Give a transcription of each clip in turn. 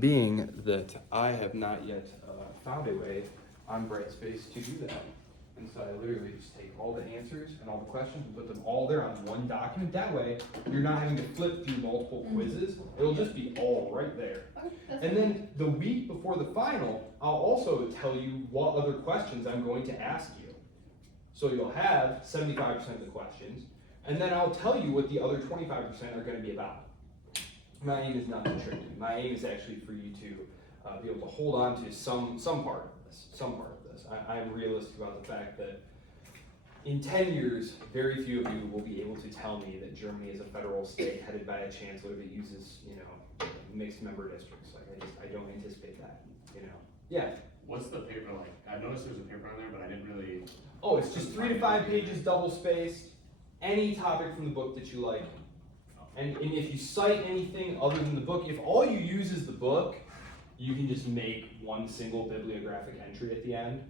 Being that I have not yet found a way on Brightspace to do that. And so I literally just take all the answers and all the questions and put them all there on one document. That way, you're not having to flip through multiple quizzes. It'll just be all right there. And then the week before the final, I'll also tell you what other questions I'm going to ask you. So you'll have 75% of the questions, and then I'll tell you what the other 25% are going to be about. My aim is not to trick you. My aim is actually for you to be able to hold on to some part of this. I'm realistic about the fact that in 10 years, very few of you will be able to tell me that Germany is a federal state headed by a chancellor that uses, mixed member districts. I don't anticipate that. Yeah. What's the paper like? I noticed there's a paper on there, but I didn't really. Oh, it's just 3 to 5 pages, double spaced. Any topic from the book that you like. And if you cite anything other than the book, if all you use is the book, you can just make one single bibliographic entry at the end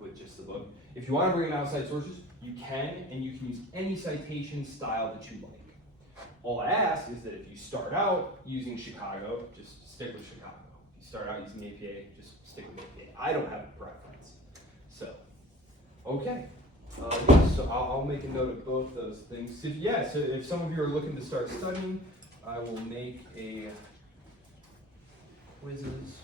with just the book. If you want to bring in outside sources, you can, and you can use any citation style that you like. All I ask is that if you start out using Chicago, just stick with Chicago. If you start out using APA, just stick with APA. I don't have a preference. So, okay. So I'll make a note of both those things. So if some of you are looking to start studying, I will make a quizzes.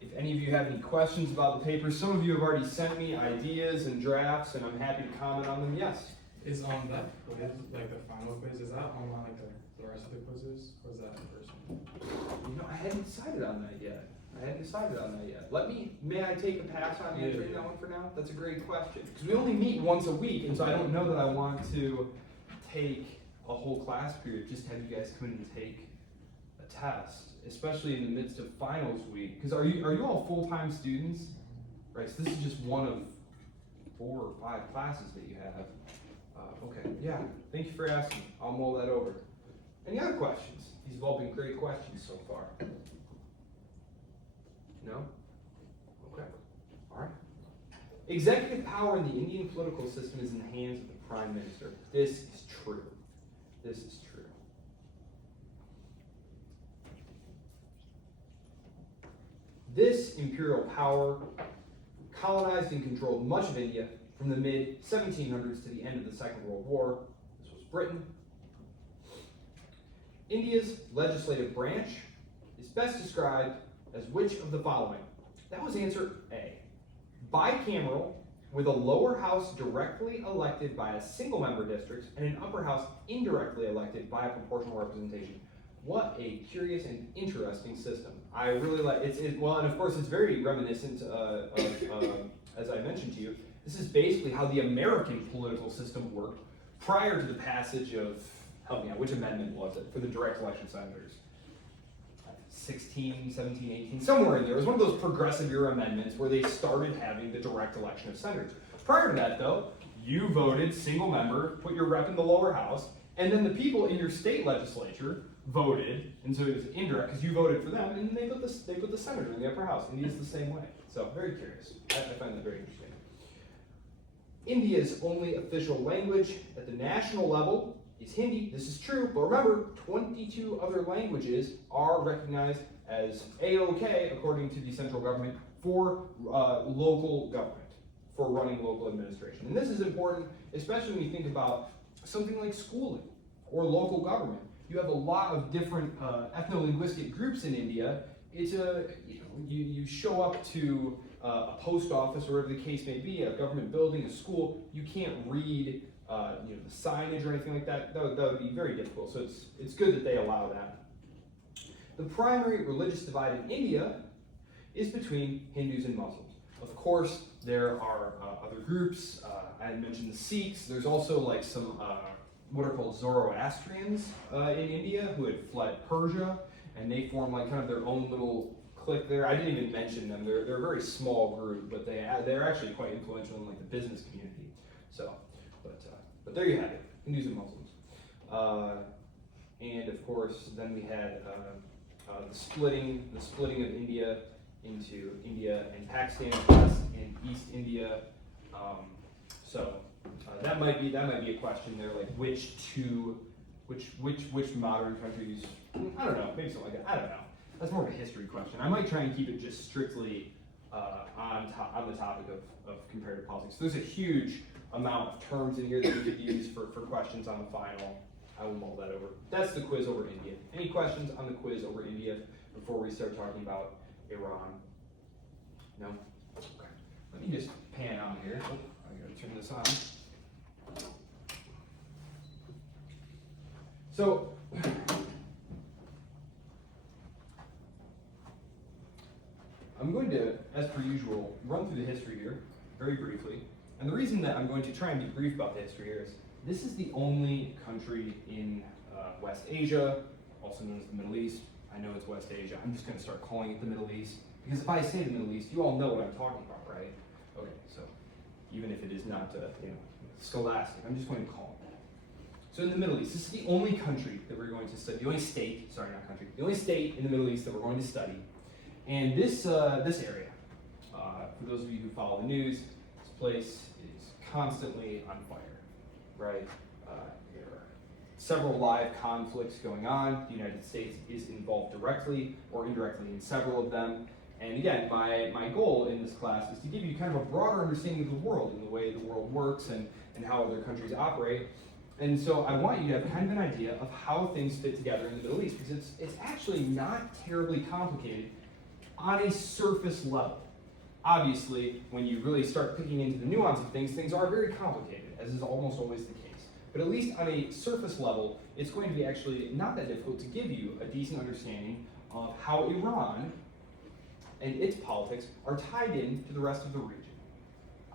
If any of you have any questions about the paper, some of you have already sent me ideas and drafts, and I'm happy to comment on them. Yes? Is that quiz, like the final quiz, is that online like the rest of the quizzes, or is that in person? I hadn't decided on that yet. May I take a pass on answering that one for now? That's a great question. Because we only meet once a week, and so I don't know that I want to take a whole class period, just have you guys come in and take a test, especially in the midst of finals week. Because are you all full-time students? Right, so this is just one of 4 or 5 classes that you have. Okay, yeah, thank you for asking. I'll mull that over. Any other questions? These have all been great questions so far. No? Okay. All right. Executive power in the Indian political system is in the hands of the Prime Minister. This is true. This imperial power colonized and controlled much of India from the mid-1700s to the end of the Second World War. This was Britain. India's legislative branch is best described as which of the following? That was answer A. Bicameral, with a lower house directly elected by a single member district and an upper house indirectly elected by a proportional representation. What a curious and interesting system. I really like it. Well, and of course it's very reminiscent of as I mentioned to you, this is basically how the American political system worked prior to the passage of, help me out, which amendment was it for the direct election senators? 16, 17, 18, somewhere in there. It was one of those progressive era amendments where they started having the direct election of senators. Prior to that, though, you voted single member, put your rep in the lower house, and then the people in your state legislature voted, and so it was indirect because you voted for them, and they put the senator in the upper house. India's the same way. So very curious. I find that very interesting. India's only official language at the national level is Hindi. This is true, but remember, 22 other languages are recognized as A-OK, according to the central government, for local government, for running local administration. And this is important, especially when you think about something like schooling or local government. You have a lot of different ethno-linguistic groups in India. It's you show up to a post office or whatever the case may be, a government building, a school, you can't read the signage or anything like that. That would be very difficult. So it's good that they allow that. The primary religious divide in India is between Hindus and Muslims. Of course, there are other groups. I had mentioned the Sikhs. There's also like some what are called Zoroastrians in India who had fled Persia, and they formed like kind of their own little clique there. I didn't even mention them. They're a very small group, but they're actually quite influential in like the business community. So, but there you have it, Hindus and Muslims. And of course, then we had the splitting of India into India and Pakistan, West and East India. That might be a question there, like which two Which modern countries? I don't know. Maybe something like that. I don't know. That's more of a history question. I might try and keep it just strictly on the topic of comparative politics. There's a huge amount of terms in here that we could use for questions on the final. I will mull that over. That's the quiz over India. Any questions on the quiz over India before we start talking about Iran? No? Okay. Let me just pan on here. Oh, I gotta turn this on. So, I'm going to, as per usual, run through the history here very briefly. And the reason that I'm going to try and be brief about the history here is this is the only country in West Asia, also known as the Middle East. I know it's West Asia. I'm just going to start calling it the Middle East because if I say the Middle East, you all know what I'm talking about, right? Okay, so even if it is not, scholastic, I'm just going to call it that. So in the Middle East, this is the only country that we're going to study. The only state, sorry, not country. The only state in the Middle East that we're going to study. And this area, for those of you who follow the news, this place is constantly on fire, right? There are several live conflicts going on. The United States is involved directly or indirectly in several of them. And again, my goal in this class is to give you kind of a broader understanding of the world and the way the world works and how other countries operate. And so I want you to have kind of an idea of how things fit together in the Middle East, because it's actually not terribly complicated on a surface level. Obviously, when you really start picking into the nuance of things, things are very complicated, as is almost always the case. But at least on a surface level, it's going to be actually not that difficult to give you a decent understanding of how Iran and its politics are tied into the rest of the region.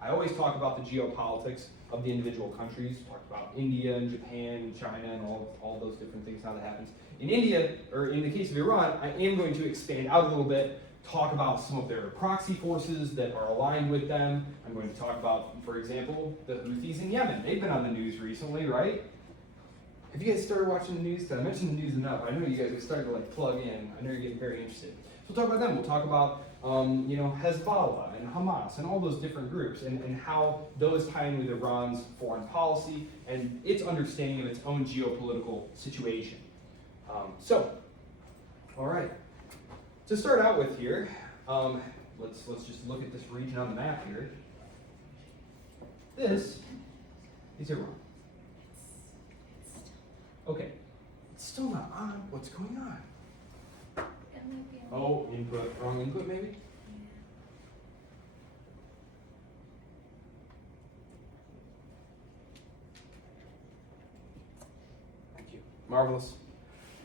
I always talk about the geopolitics of the individual countries, talk about India and Japan and China and all those different things, how that happens. In India, or in the case of Iran, I am going to expand out a little bit, talk about some of their proxy forces that are aligned with them. I'm going to talk about, for example, the Houthis in Yemen. They've been on the news recently, right? Have you guys started watching the news? Because I mentioned the news enough. I know you guys are starting to plug in. I know you're getting very interested. So we'll talk about them. We'll talk about Hezbollah and Hamas and all those different groups and how those tie in with Iran's foreign policy and its understanding of its own geopolitical situation. All right. To start out with here, let's just look at this region on the map here. This is Iran. Okay, it's still not on. What's going on? Oh, input, wrong input maybe? Thank you. Marvelous.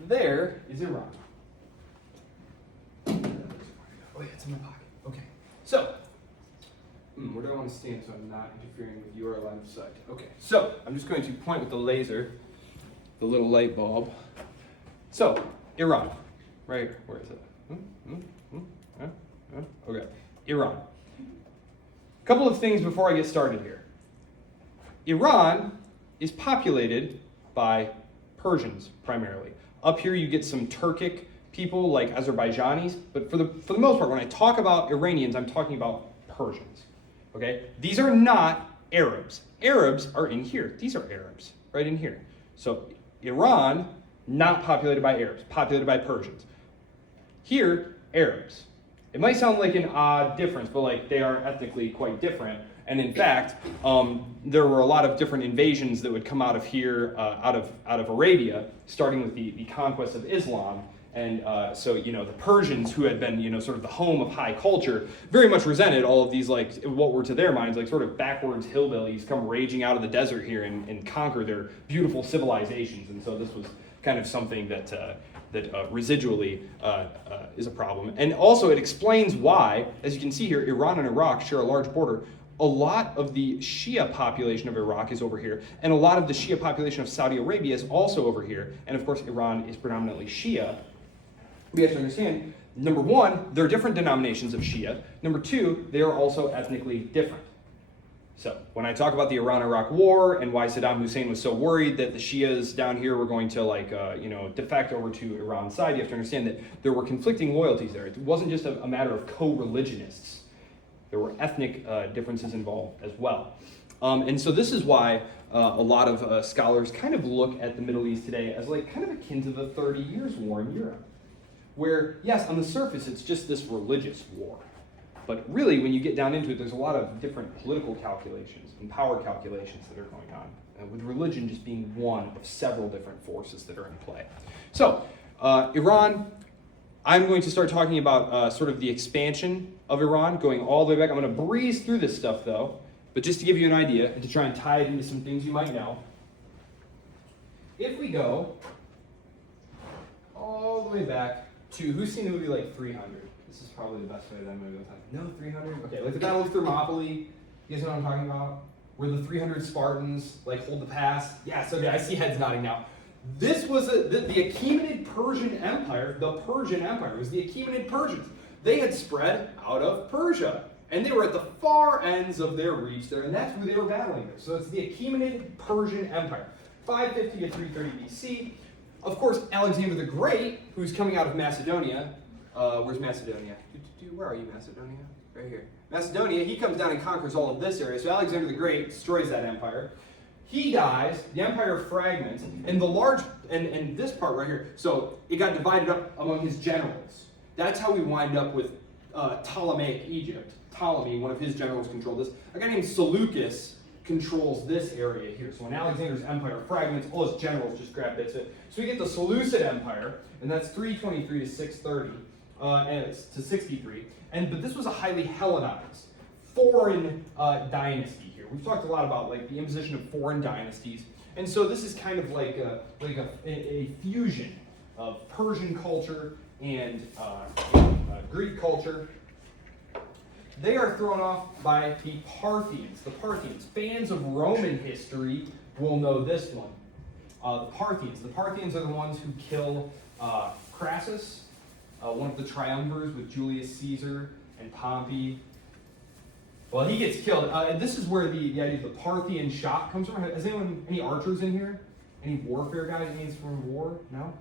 There is Iran. Oh yeah, it's in my pocket. Okay. So, where do I want to stand so I'm not interfering with your line of sight? Okay, so I'm just going to point with the laser, the little light bulb. So, Iran, right? Where is it? Okay, Iran. A couple of things before I get started here. Iran is populated by Persians primarily. Up here you get some Turkic people like Azerbaijanis, but for the most part, when I talk about Iranians, I'm talking about Persians. Okay, these are not Arabs. Arabs are in here. These are Arabs right in here. So Iran, not populated by Arabs, populated by Persians. Here, Arabs. It might sound like an odd difference, but they are ethnically quite different. And in fact, there were a lot of different invasions that would come out of here, out of Arabia, starting with the conquest of Islam. And so the Persians, who had been, sort of the home of high culture, very much resented all of these, what were to their minds, sort of backwards hillbillies come raging out of the desert here and conquer their beautiful civilizations. And so this was kind of something that residually is a problem. And also it explains why, as you can see here, Iran and Iraq share a large border. A lot of the Shia population of Iraq is over here, and a lot of the Shia population of Saudi Arabia is also over here. And of course, Iran is predominantly Shia. We have to understand, number one, there are different denominations of Shia. Number two, they are also ethnically different. So when I talk about the Iran-Iraq war and why Saddam Hussein was so worried that the Shias down here were going to defect over to Iran's side, you have to understand that there were conflicting loyalties there. It wasn't just a matter of co-religionists. There were ethnic differences involved as well. And so this is why a lot of scholars kind of look at the Middle East today as like kind of akin to the 30 Years' War in Europe, where, yes, on the surface it's just this religious war. But really, when you get down into it, there's a lot of different political calculations and power calculations that are going on, with religion just being one of several different forces that are in play. So, Iran, I'm going to start talking about sort of the expansion of Iran, going all the way back. I'm going to breeze through this stuff, though, but just to give you an idea and to try and tie it into some things you might know. If we go all the way back to, who's seen the movie like 300? This is probably the best way that I'm going to go. No, 300? Okay, like the Battle of Thermopylae. You guys know what I'm talking about? Where the 300 Spartans like hold the pass. Yeah, so okay, I see heads nodding now. This was the Achaemenid Persian Empire. The Persian Empire was the Achaemenid Persians. They had spread out of Persia, and they were at the far ends of their reach there, and that's who they were battling there. So it's the Achaemenid Persian Empire, 550 to 330 BC. Of course, Alexander the Great, who's coming out of Macedonia. Where's Macedonia? Where are you, Macedonia? Right here. Macedonia, he comes down and conquers all of this area. So Alexander the Great destroys that empire. He dies, the empire fragments, and the large, and this part right here, so it got divided up among his generals. That's how we wind up with Ptolemaic Egypt. Ptolemy, one of his generals, controlled this. A guy named Seleucus controls this area here. So when Alexander's empire fragments, all his generals just grab bits of it. So we get the Seleucid Empire, and that's 323 to 630. And it's to 63, but this was a highly Hellenized, foreign dynasty here. We've talked a lot about like the imposition of foreign dynasties, and so this is kind of like a fusion of Persian culture and Greek culture. They are thrown off by the Parthians. The Parthians, fans of Roman history, will know this one. The Parthians. The Parthians are the ones who kill Crassus. One of the triumvirs with Julius Caesar and Pompey. Well, he gets killed. This is where the idea of the Parthian shot comes from. Has anyone, any archers in here? Any warfare guys? Any from war? No?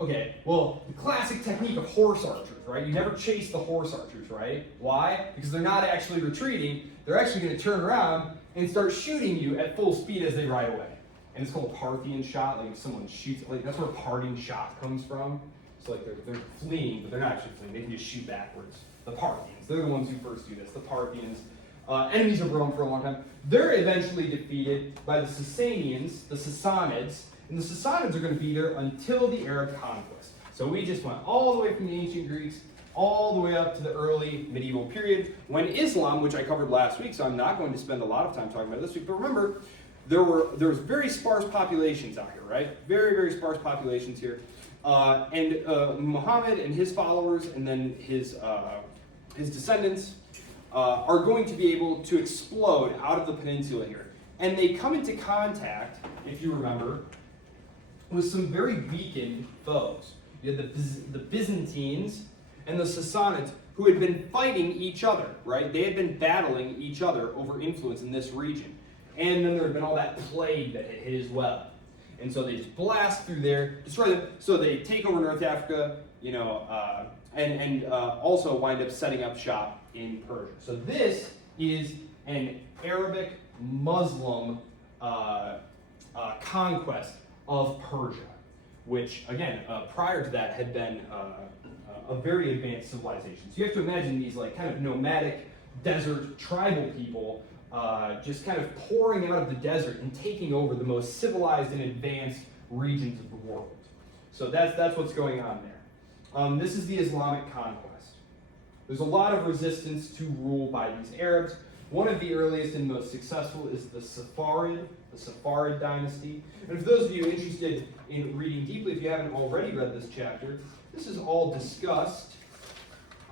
Okay, well, the classic technique of horse archers, right? You never chase the horse archers, right? Why? Because they're not actually retreating. They're actually going to turn around and start shooting you at full speed as they ride away. And it's called Parthian shot. Like if someone shoots, like that's where parting shot comes from. So like they're fleeing, but they're not actually fleeing. They can just shoot backwards. The Parthians, they're the ones who first do this. The Parthians, enemies of Rome for a long time. They're eventually defeated by the Sasanians, the Sassanids, and the Sassanids are going to be there until the Arab conquest. So we just went all the way from the ancient Greeks all the way up to the early medieval period when Islam, which I covered last week, so I'm not going to spend a lot of time talking about it this week, but remember, there was very sparse populations out here, right? Very, very sparse populations here. And Muhammad and his followers and then his descendants are going to be able to explode out of the peninsula here. And they come into contact, if you remember, with some very weakened foes. You had the Byzantines and the Sassanids who had been fighting each other, right? They had been battling each other over influence in this region. And then there had been all that plague that had hit as well. And so they just blast through there, destroy them. So they take over North Africa, and also wind up setting up shop in Persia. So this is an Arabic Muslim conquest of Persia, which again, prior to that had been a very advanced civilization. So you have to imagine these like kind of nomadic desert tribal people just kind of pouring out of the desert and taking over the most civilized and advanced regions of the world. So that's what's going on there. This is the Islamic conquest. There's a lot of resistance to rule by these Arabs. One of the earliest and most successful is the Safarid dynasty. And for those of you interested in reading deeply, if you haven't already read this chapter, this is all discussed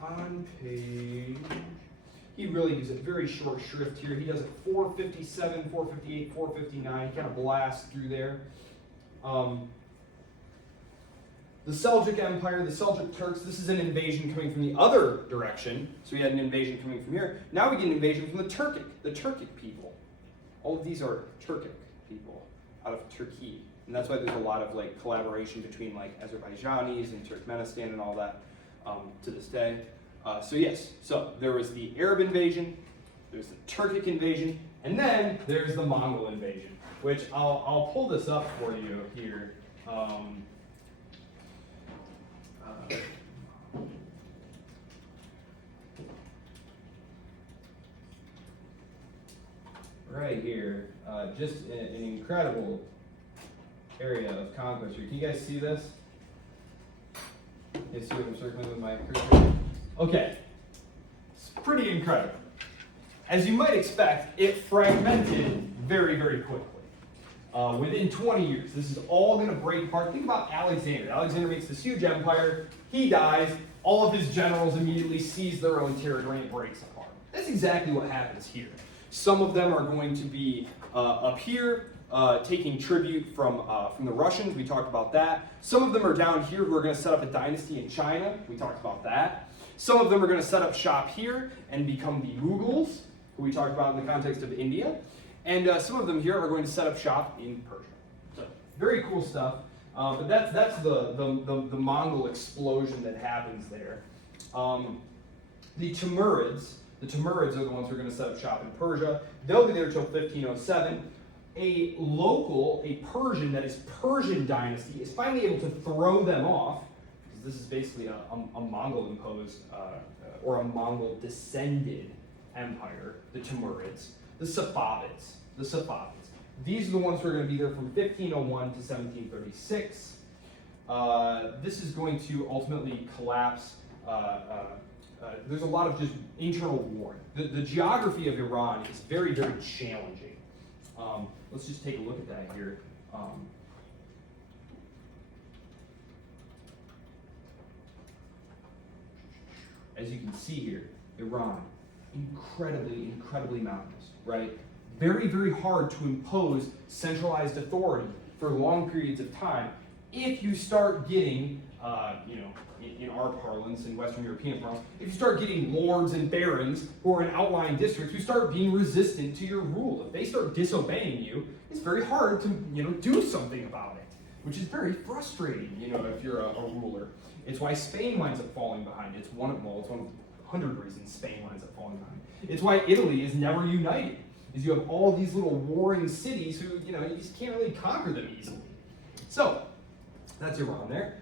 on page... He really gives it very short shrift here. He does it 457, 458, 459. He kind of blasts through there. The Seljuk Empire, the Seljuk Turks, this is an invasion coming from the other direction. So we had an invasion coming from here. Now we get an invasion from the Turkic people. All of these are Turkic people out of Turkey. And that's why there's a lot of like collaboration between like Azerbaijanis and Turkmenistan and all that to this day. So there was the Arab invasion, there's the Turkic invasion, And then there's the Mongol invasion, which I'll pull this up for you here. Right here, just an incredible area of conquest here. Can you guys see this? You see what I'm circling with my cursor? Okay, it's pretty incredible. As you might expect, it fragmented very, very quickly. Within 20 years, this is all going to break apart. Think about Alexander. Alexander makes this huge empire. He dies. All of his generals immediately seize their own territory and it breaks apart. That's exactly what happens here. Some of them are going to be up here, taking tribute from the Russians. We talked about that. Some of them are down here who are going to set up a dynasty in China. We talked about that. Some of them are going to set up shop here and become the Mughals, who we talked about in the context of India. And some of them here are going to set up shop in Persia. So very cool stuff. But that's the Mongol explosion that happens there. The Timurids are the ones who are going to set up shop in Persia. They'll be there till 1507. A Persian, that is Persian dynasty, is finally able to throw them off, because this is basically a Mongol-imposed, or a Mongol-descended empire, the Timurids. The Safavids. These are the ones who are going to be there from 1501 to 1736. This is going to ultimately collapse. There's a lot of just internal war. The geography of Iran is very, very challenging. Let's just take a look at that here. As you can see here, Iran, incredibly mountainous, right? Very, very hard to impose centralized authority for long periods of time. If you start getting, in our parlance, in Western European parlance, if you start getting lords and barons who are in outlying districts who start being resistant to your rule, if they start disobeying you, it's very hard to, do something about it, which is very frustrating, if you're a ruler. It's why Spain winds up falling behind. It's one of 100 reasons Spain winds up falling behind. It's why Italy is never united, is you have all these little warring cities who, you just can't really conquer them easily. So, that's Iran there.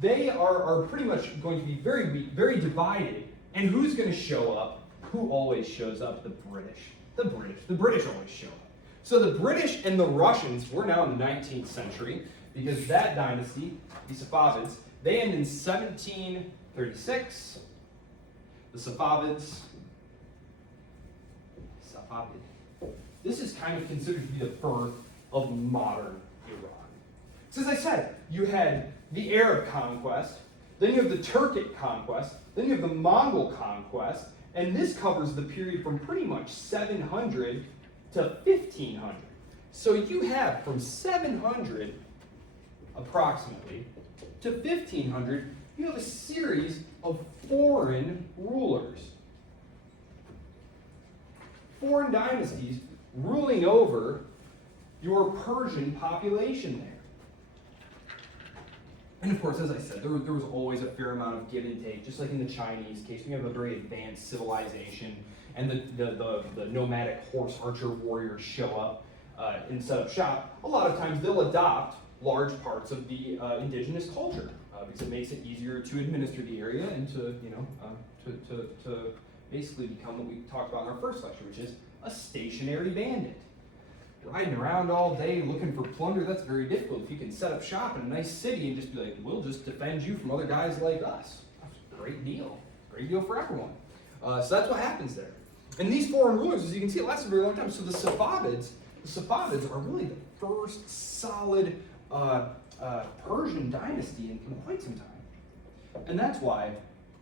They are pretty much going to be very weak, very divided. And who's going to show up? Who always shows up? The British. The British always show up. So the British and the Russians, we're now in the 19th century, because that dynasty, the Safavids, they end in 1736. The Safavids. This is kind of considered to be the birth of modern Iran. So as I said, you had the Arab conquest, then you have the Turkic conquest, then you have the Mongol conquest, and this covers the period from pretty much 700 to 1500. So you have from 700 approximately to 1500, you have a series of foreign rulers. Foreign dynasties ruling over your Persian population there. And of course, as I said, there was always a fair amount of give and take, just like in the Chinese case. We have a very advanced civilization, and the nomadic horse archer warriors show up and set up shop. A lot of times they'll adopt large parts of the indigenous culture because it makes it easier to administer the area and to basically become what we talked about in our first lecture, which is a stationary bandit. Riding around all day looking for plunder, that's very difficult. If you can set up shop in a nice city and just be like, we'll just defend you from other guys like us. That's a great deal. Great deal for everyone. So that's what happens there. And these foreign rulers, as you can see, it lasts a very long time. So the Safavids are really the first solid Persian dynasty in quite some time. And that's why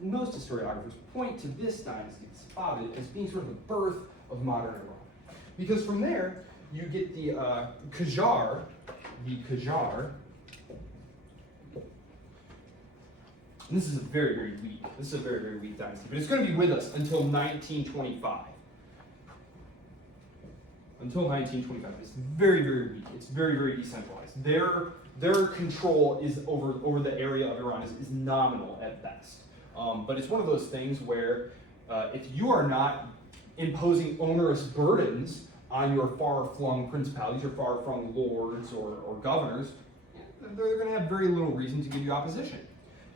most historiographers point to this dynasty, the Safavid, as being sort of the birth of modern Iran. Because from there, you get the Qajar. And this is a very, very weak dynasty, but it's going to be with us until 1925. Until 1925, it's very, very weak. It's very, very decentralized. Their control is over the area of Iran is nominal at best. But it's one of those things where if you are not imposing onerous burdens on your far-flung principalities, your far-flung lords or governors, they're going to have very little reason to give you opposition.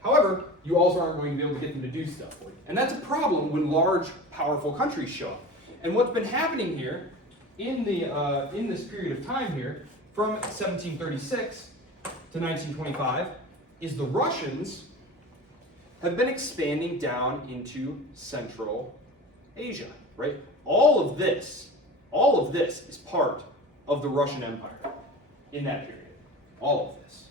However, you also aren't going to be able to get them to do stuff for you. And that's a problem when large, powerful countries show up. And what's been happening here in this period of time here, from 1736 to 1925, is the Russians have been expanding down into Central Asia, right? All of this is part of the Russian Empire in that period. All of this.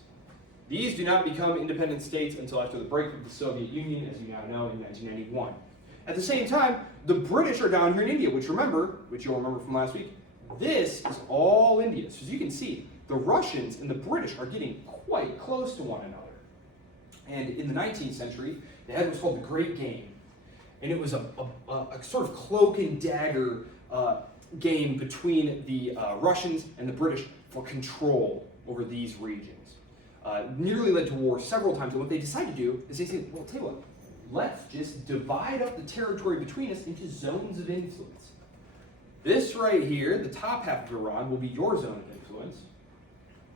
These do not become independent states until after the break of the Soviet Union, as you now know, in 1991. At the same time, the British are down here in India, which you'll remember from last week, this is all India. So as you can see, the Russians and the British are getting quite close to one another. And in the 19th century, they had what's called the Great Game. And it was a sort of cloak and dagger game between the Russians and the British for control over these regions. Nearly led to war several times. And what they decided to do is they said, well, tell you what, let's just divide up the territory between us into zones of influence. This right here, the top half of Iran, will be your zone of influence.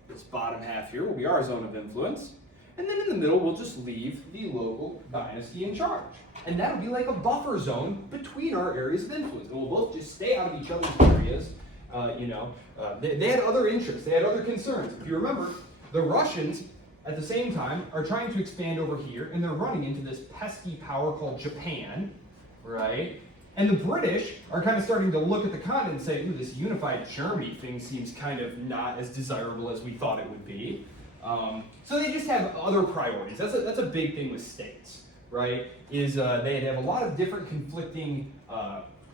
This bottom half here will be our zone of influence. And then in the middle, we'll just leave the local dynasty in charge. And that'll be like a buffer zone between our areas of influence. And we'll both just stay out of each other's areas. They had other interests. They had other concerns. If you remember, the Russians, at the same time, are trying to expand over here, and they're running into this pesky power called Japan, right? And the British are kind of starting to look at the continent and say, ooh, this unified Germany thing seems kind of not as desirable as we thought it would be. So they just have other priorities. That's a big thing with states, right? Is they have a lot of different conflicting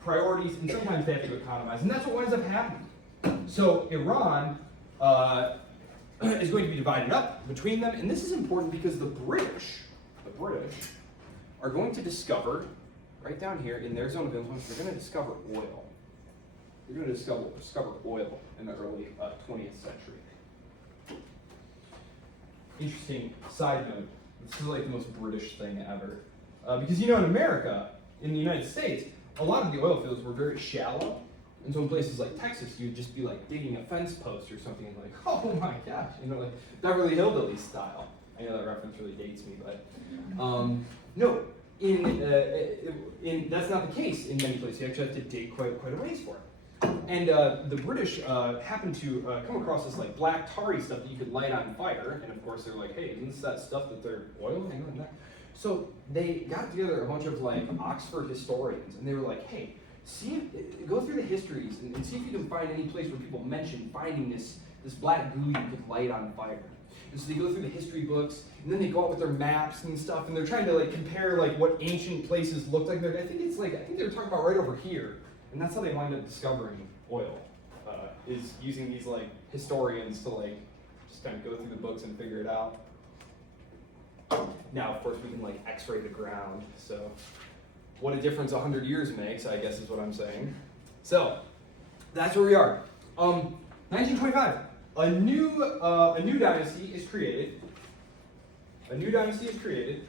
priorities, and sometimes they have to economize, and that's what winds up happening. So Iran is going to be divided up between them, and this is important because the British are going to discover, right down here in their zone of influence, they're going to discover oil. They're going to discover oil in the early 20th century. Interesting side note, this is like the most British thing ever. Because in America, in the United States, a lot of the oil fields were very shallow. And so in places like Texas, you'd just be like digging a fence post or something and like, oh my gosh, like Beverly Hillbillies style. I know that reference really dates me, but no, that's not the case in many places. You actually have to dig quite a ways for it. And the British happened to come across this like black tarry stuff that you could light on fire, and of course they're like, hey, isn't this that stuff that they're oiling and that? So they got together a bunch of like Oxford historians, and they were like, hey, go through the histories and see if you can find any place where people mention finding this black goo you could light on fire. And so they go through the history books, and then they go out with their maps and stuff, and they're trying to like compare like what ancient places looked like. I think they were talking about right over here, and that's how they wind up discovering oil. Is using these like historians to like just kind of go through the books and figure it out. Now, of course, we can like X-ray the ground, so what a difference 100 years makes, I guess is what I'm saying. So, that's where we are. 1925, a new dynasty is created. A new dynasty is created.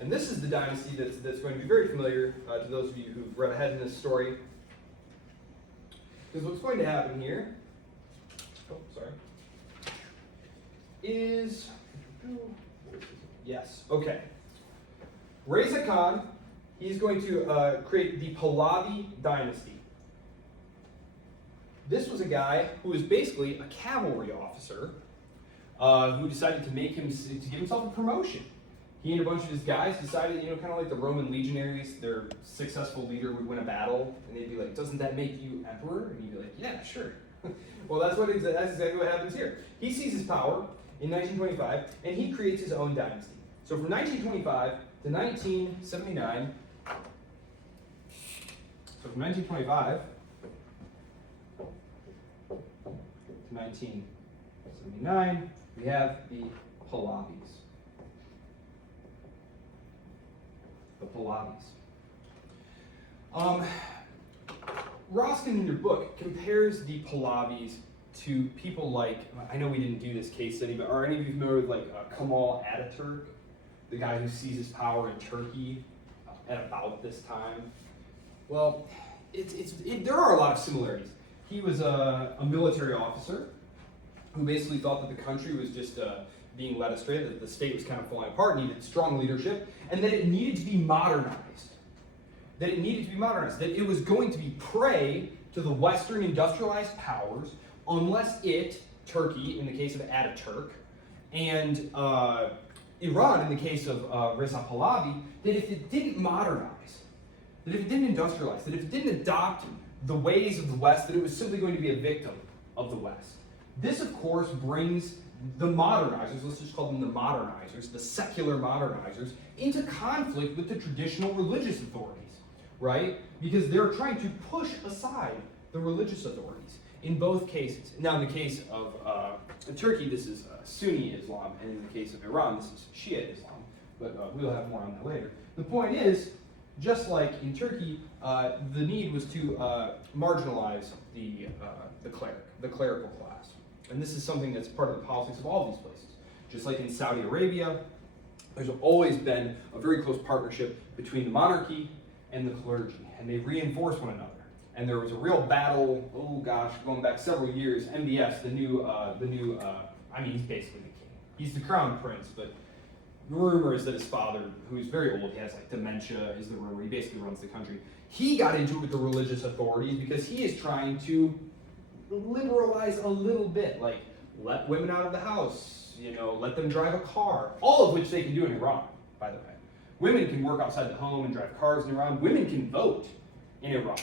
And this is the dynasty that's going to be very familiar to those of you who've read ahead in this story. Because what's going to happen here, is, yes, okay. Reza Khan, he's going to create the Pahlavi dynasty. This was a guy who was basically a cavalry officer who decided to give himself a promotion. He and a bunch of his guys decided, kind of like the Roman legionaries, their successful leader would win a battle, and they'd be like, doesn't that make you emperor? And he'd be like, yeah, sure. Well, that's exactly what happens here. He seizes power in 1925, and he creates his own dynasty. So from 1925 to 1979, so from 1925 to 1979, we have the Pahlavis. The Pahlavis. Roskin in your book compares the Pahlavis to people like, I know we didn't do this case study, but are any of you familiar with like Kemal Ataturk, the guy who seizes power in Turkey at about this time? Well, there are a lot of similarities. He was a military officer who basically thought that the country was just being led astray, that the state was kind of falling apart, needed strong leadership, and that it needed to be modernized. That it was going to be prey to the Western industrialized powers unless it, Turkey in the case of Ataturk, and Iran in the case of Reza Pahlavi, that if it didn't modernize, that if it didn't industrialize, that if it didn't adopt the ways of the West, that it was simply going to be a victim of the West. This, of course, brings the modernizers, let's just call them the modernizers, the secular modernizers, into conflict with the traditional religious authorities, right? Because they're trying to push aside the religious authorities in both cases. Now, in the case of Turkey, this is Sunni Islam, and in the case of Iran, this is Shia Islam, but we'll have more on that later. The point is, just like in Turkey, the need was to marginalize the clerical class. And this is something that's part of the politics of all these places. Just like in Saudi Arabia, there's always been a very close partnership between the monarchy and the clergy, and they reinforce one another. And there was a real battle, going back several years. MBS, he's basically the king. He's the crown prince, but the rumor is that his father, who's very old, he has like dementia, is the rumor. He basically runs the country. He got into it with the religious authorities because he is trying to liberalize a little bit, like let women out of the house, let them drive a car, all of which they can do in Iran, by the way. Women can work outside the home and drive cars in Iran. Women can vote in Iran.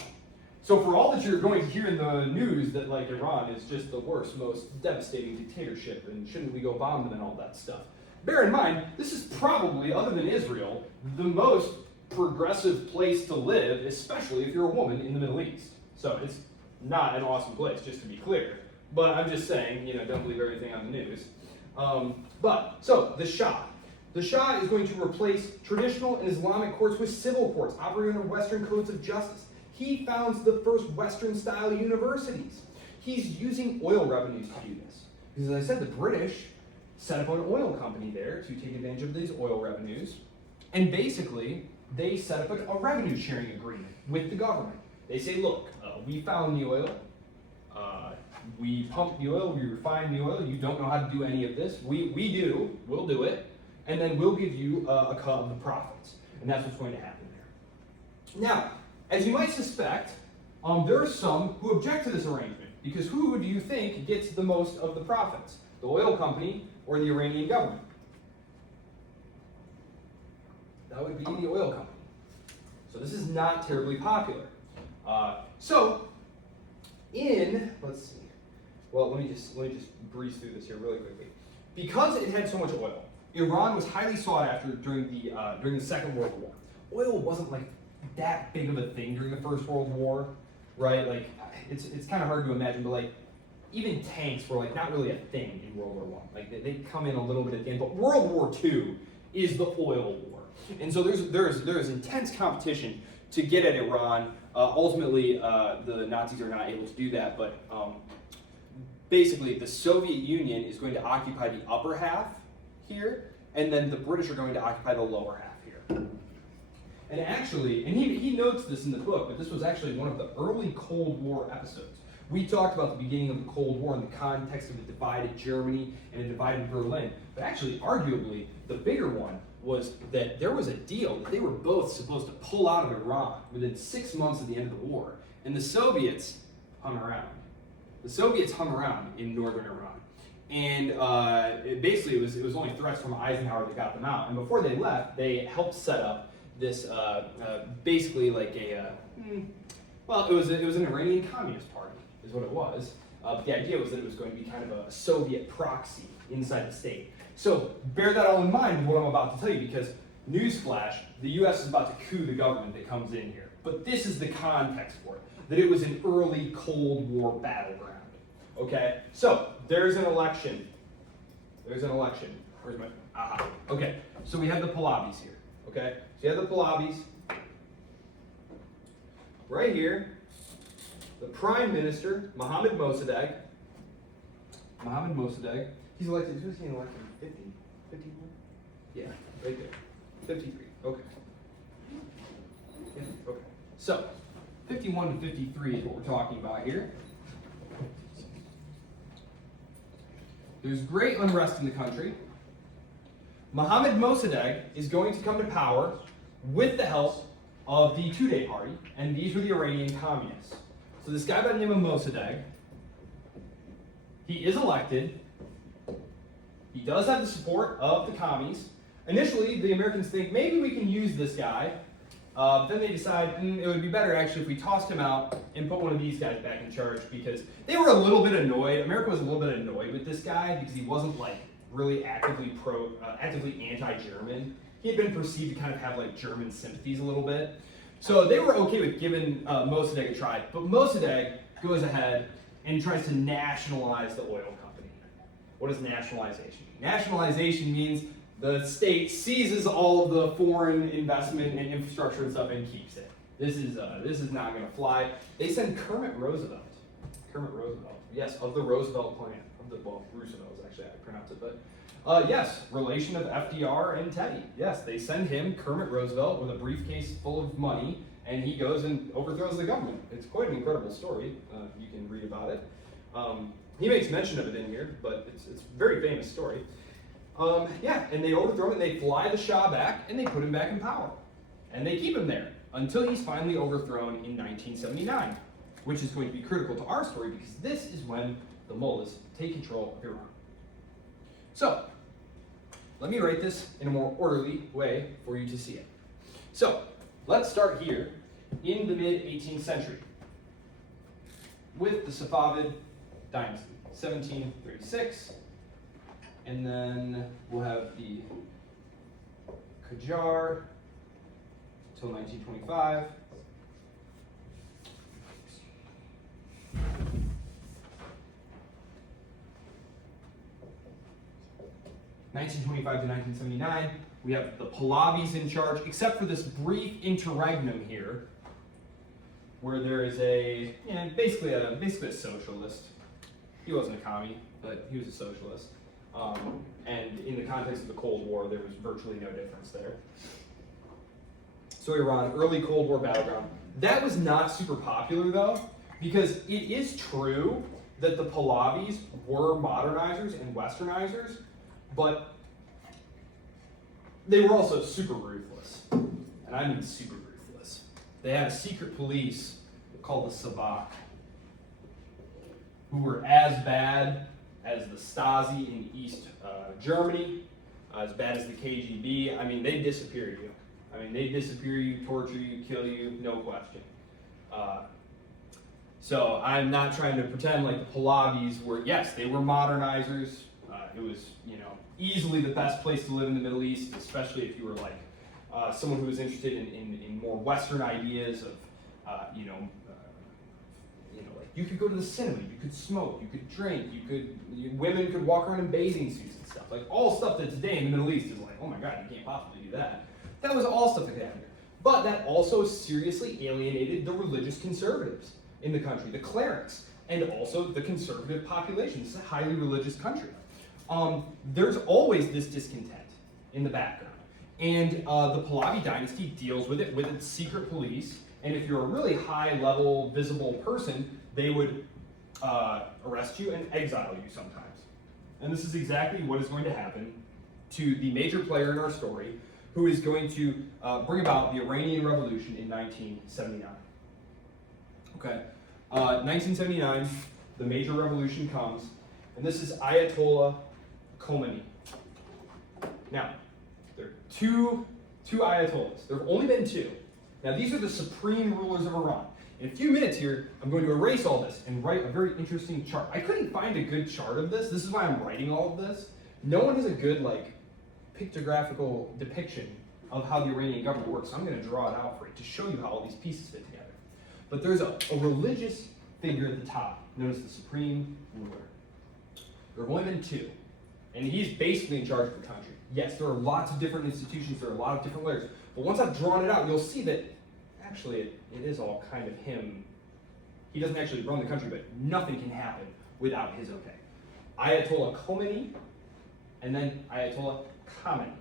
So for all that you're going to hear in the news that like Iran is just the worst, most devastating dictatorship and shouldn't we go bomb them and all that stuff, bear in mind, this is probably, other than Israel, the most progressive place to live, especially if you're a woman in the Middle East. So it's not an awesome place, just to be clear. But I'm just saying, don't believe everything on the news. So the Shah. The Shah is going to replace traditional and Islamic courts with civil courts, operating under Western codes of justice. He founds the first Western-style universities. He's using oil revenues to do this. Because as I said, the British set up an oil company there to take advantage of these oil revenues. And basically, they set up a revenue sharing agreement with the government. They say, look, we found the oil, we pump the oil, we refine the oil, you don't know how to do any of this, we'll do it, and then we'll give you a cut of the profits. And that's what's going to happen there. Now, as you might suspect, there are some who object to this arrangement, because who do you think gets the most of the profits? The oil company or the Iranian government? That would be the oil company. So this is not terribly popular. Let me just breeze through this here really quickly. Because it had so much oil, Iran was highly sought after during the Second World War. Oil wasn't like that big of a thing during the First World War, right? Like it's kind of hard to imagine, but like even tanks were like not really a thing in World War I. Like they come in a little bit at the end, but World War II is the oil war, and so there's intense competition to get at Iran. Ultimately, the Nazis are not able to do that, but basically the Soviet Union is going to occupy the upper half here, and then the British are going to occupy the lower half here. And actually, and he notes this in the book, but this was actually one of the early Cold War episodes. We talked about the beginning of the Cold War in the context of a divided Germany and a divided Berlin, but actually, arguably, the bigger one was that there was a deal that they were both supposed to pull out of Iran within 6 months of the end of the war, and the Soviets hung around. The Soviets hung around in northern Iran, and it was only threats from Eisenhower that got them out. And before they left, they helped set up this basically like it was an Iranian Communist Party, is what it was. The idea was that it was going to be kind of a Soviet proxy inside the state. So bear that all in mind, what I'm about to tell you, because newsflash, the U.S. is about to coup the government that comes in here. But this is the context for it, that it was an early Cold War battleground. Okay, so there's an election. Where's my, okay, so we have the Pahlavis here. Okay, so you have the Pahlavis. Right here, the Prime Minister, Mohammad Mossadegh. He's elected, who's he elected? 50? 51? Yeah, right there. 53. Okay. Yeah, okay. So, 51 to 53 is what we're talking about here. There's great unrest in the country. Mohammad Mossadegh is going to come to power with the help of the Tudeh party, and these were the Iranian communists. So this guy by the name of Mossadegh, he is elected. He does have the support of the commies. Initially, the Americans think maybe we can use this guy. Then they decide it would be better actually if we tossed him out and put one of these guys back in charge, because they were a little bit annoyed. America was a little bit annoyed with this guy because he wasn't like really actively anti-German. He had been perceived to kind of have like German sympathies a little bit. So they were okay with giving Mossadegh a try, but Mossadegh goes ahead and tries to nationalize the oil company. What does nationalization mean? Nationalization means the state seizes all of the foreign investment and infrastructure and stuff and keeps it. This is not going to fly. They send Kermit Roosevelt, yes, of the Roosevelt clan, Roosevelt is actually how I pronounce it, but yes, relation of FDR and Teddy. Yes, they send him, Kermit Roosevelt, with a briefcase full of money, and he goes and overthrows the government. It's quite an incredible story. You can read about it. He makes mention of it in here, but it's a very famous story. Yeah, and they overthrow him, and they fly the Shah back, and they put him back in power. And they keep him there until he's finally overthrown in 1979, which is going to be critical to our story because this is when the mullahs take control of Iran. So, let me write this in a more orderly way for you to see it. So, let's start here in the mid-18th century with the Safavid dynasty, 1736. And then we'll have the Qajar until 1925. (1925 to 1979), we have the Pahlavis in charge, except for this brief interregnum here, where there is basically a socialist. He wasn't a commie, but he was a socialist. And in the context of the Cold War, there was virtually no difference there. So Iran, early Cold War battleground. That was not super popular though, because it is true that the Pahlavis were modernizers and westernizers, but they were also super ruthless. And I mean super ruthless. They had a secret police called the Savak, who were as bad as the Stasi in East Germany, as bad as the KGB. I mean, they disappear you. They disappear you, torture you, kill you, no question. So I'm not trying to pretend like the Pahlavis were, yes, they were modernizers. It was, easily the best place to live in the Middle East, especially if you were like someone who was interested in more Western ideas of, like you could go to the cinema, you could smoke, you could drink, women could walk around in bathing suits and stuff. Like all stuff that today in the Middle East is like, oh my God, you can't possibly do that. That was all stuff that could happen here. But that also seriously alienated the religious conservatives in the country, the clerics, and also the conservative population. It's a highly religious country. There's always this discontent in the background. And the Pahlavi dynasty deals with it with its secret police. And if you're a really high-level, visible person, they would arrest you and exile you sometimes. And this is exactly what is going to happen to the major player in our story, who is going to bring about the Iranian Revolution in 1979. Okay, 1979, the major revolution comes, and this is Ayatollah Khomeini. Now, there are two Ayatollahs. There have only been two. Now, these are the supreme rulers of Iran. In a few minutes here, I'm going to erase all this and write a very interesting chart. I couldn't find a good chart of this. This is why I'm writing all of this. No one has a good, pictographical depiction of how the Iranian government works. So I'm going to draw it out for you to show you how all these pieces fit together. But there's a religious figure at the top, known as the supreme ruler. There have only been two. And he's basically in charge of the country. Yes, there are lots of different institutions, there are a lot of different layers. But once I've drawn it out, you'll see that actually it is all kind of him. He doesn't actually run the country, but nothing can happen without his okay. Ayatollah Khomeini, and then Ayatollah Khamenei.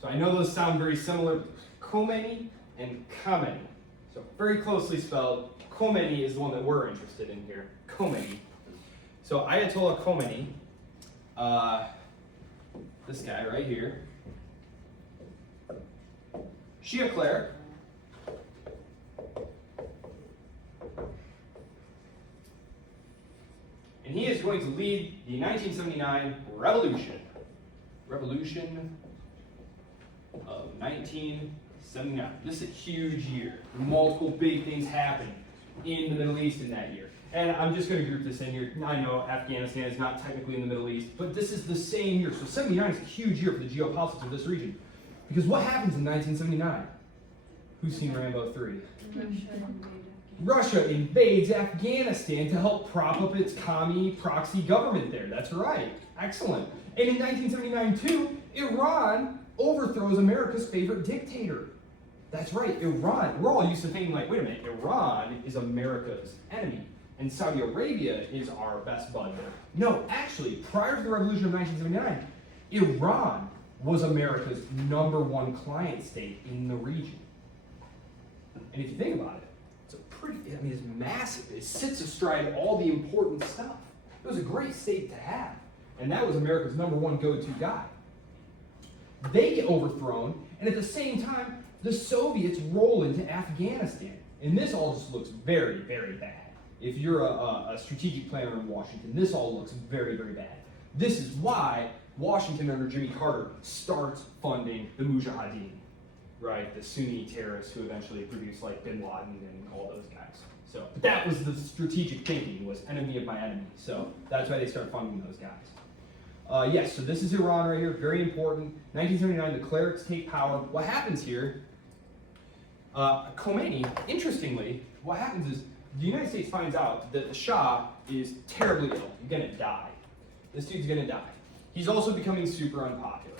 So I know those sound very similar. Khomeini and Khamenei. So very closely spelled. Khomeini is the one that we're interested in here. Khomeini. So Ayatollah Khomeini, this guy right here, Shia cleric, and he is going to lead the 1979 revolution. Revolution of 1979. This is a huge year. Multiple big things happened in the Middle East in that year. And I'm just going to group this in here. I know Afghanistan is not technically in the Middle East, but this is the same year. So 79 is a huge year for the geopolitics of this region. Because what happens in 1979? Who's seen Rambo 3? Russia invades Afghanistan to help prop up its commie proxy government there. That's right. Excellent. And in 1979 too, Iran overthrows America's favorite dictator. That's right, Iran. We're all used to thinking like, wait a minute, Iran is America's enemy, and Saudi Arabia is our best bud there. No, actually, prior to the revolution of 1979, Iran was America's #1 client state in the region. And if you think about it, it's a pretty, I mean, it's massive. It sits astride all the important stuff. It was a great state to have. And that was America's #1 go-to guy. They get overthrown, and at the same time, the Soviets roll into Afghanistan. And this all just looks very, very bad. If you're a strategic planner in Washington, this all looks very, very bad. This is why Washington under Jimmy Carter starts funding the Mujahideen, right? The Sunni terrorists who eventually produced like Bin Laden and all those guys. So, but that was the strategic thinking, was enemy of my enemy. So that's why they start funding those guys. Yes, so this is Iran right here, very important. 1979, the clerics take power. What happens here, Khomeini, interestingly, what happens is the United States finds out that the Shah is terribly ill, gonna die. This dude's gonna die. He's also becoming super unpopular.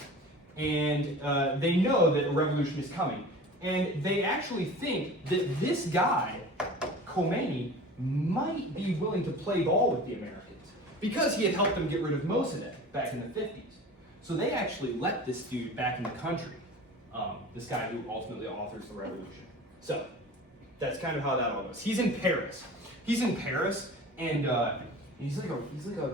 And they know that a revolution is coming. And they actually think that this guy, Khomeini, might be willing to play ball with the Americans because he had helped them get rid of Mossadegh back in the 50s. So they actually let this dude back in the country, this guy who ultimately authors the revolution. So that's kind of how that all goes. He's in Paris. And he's like a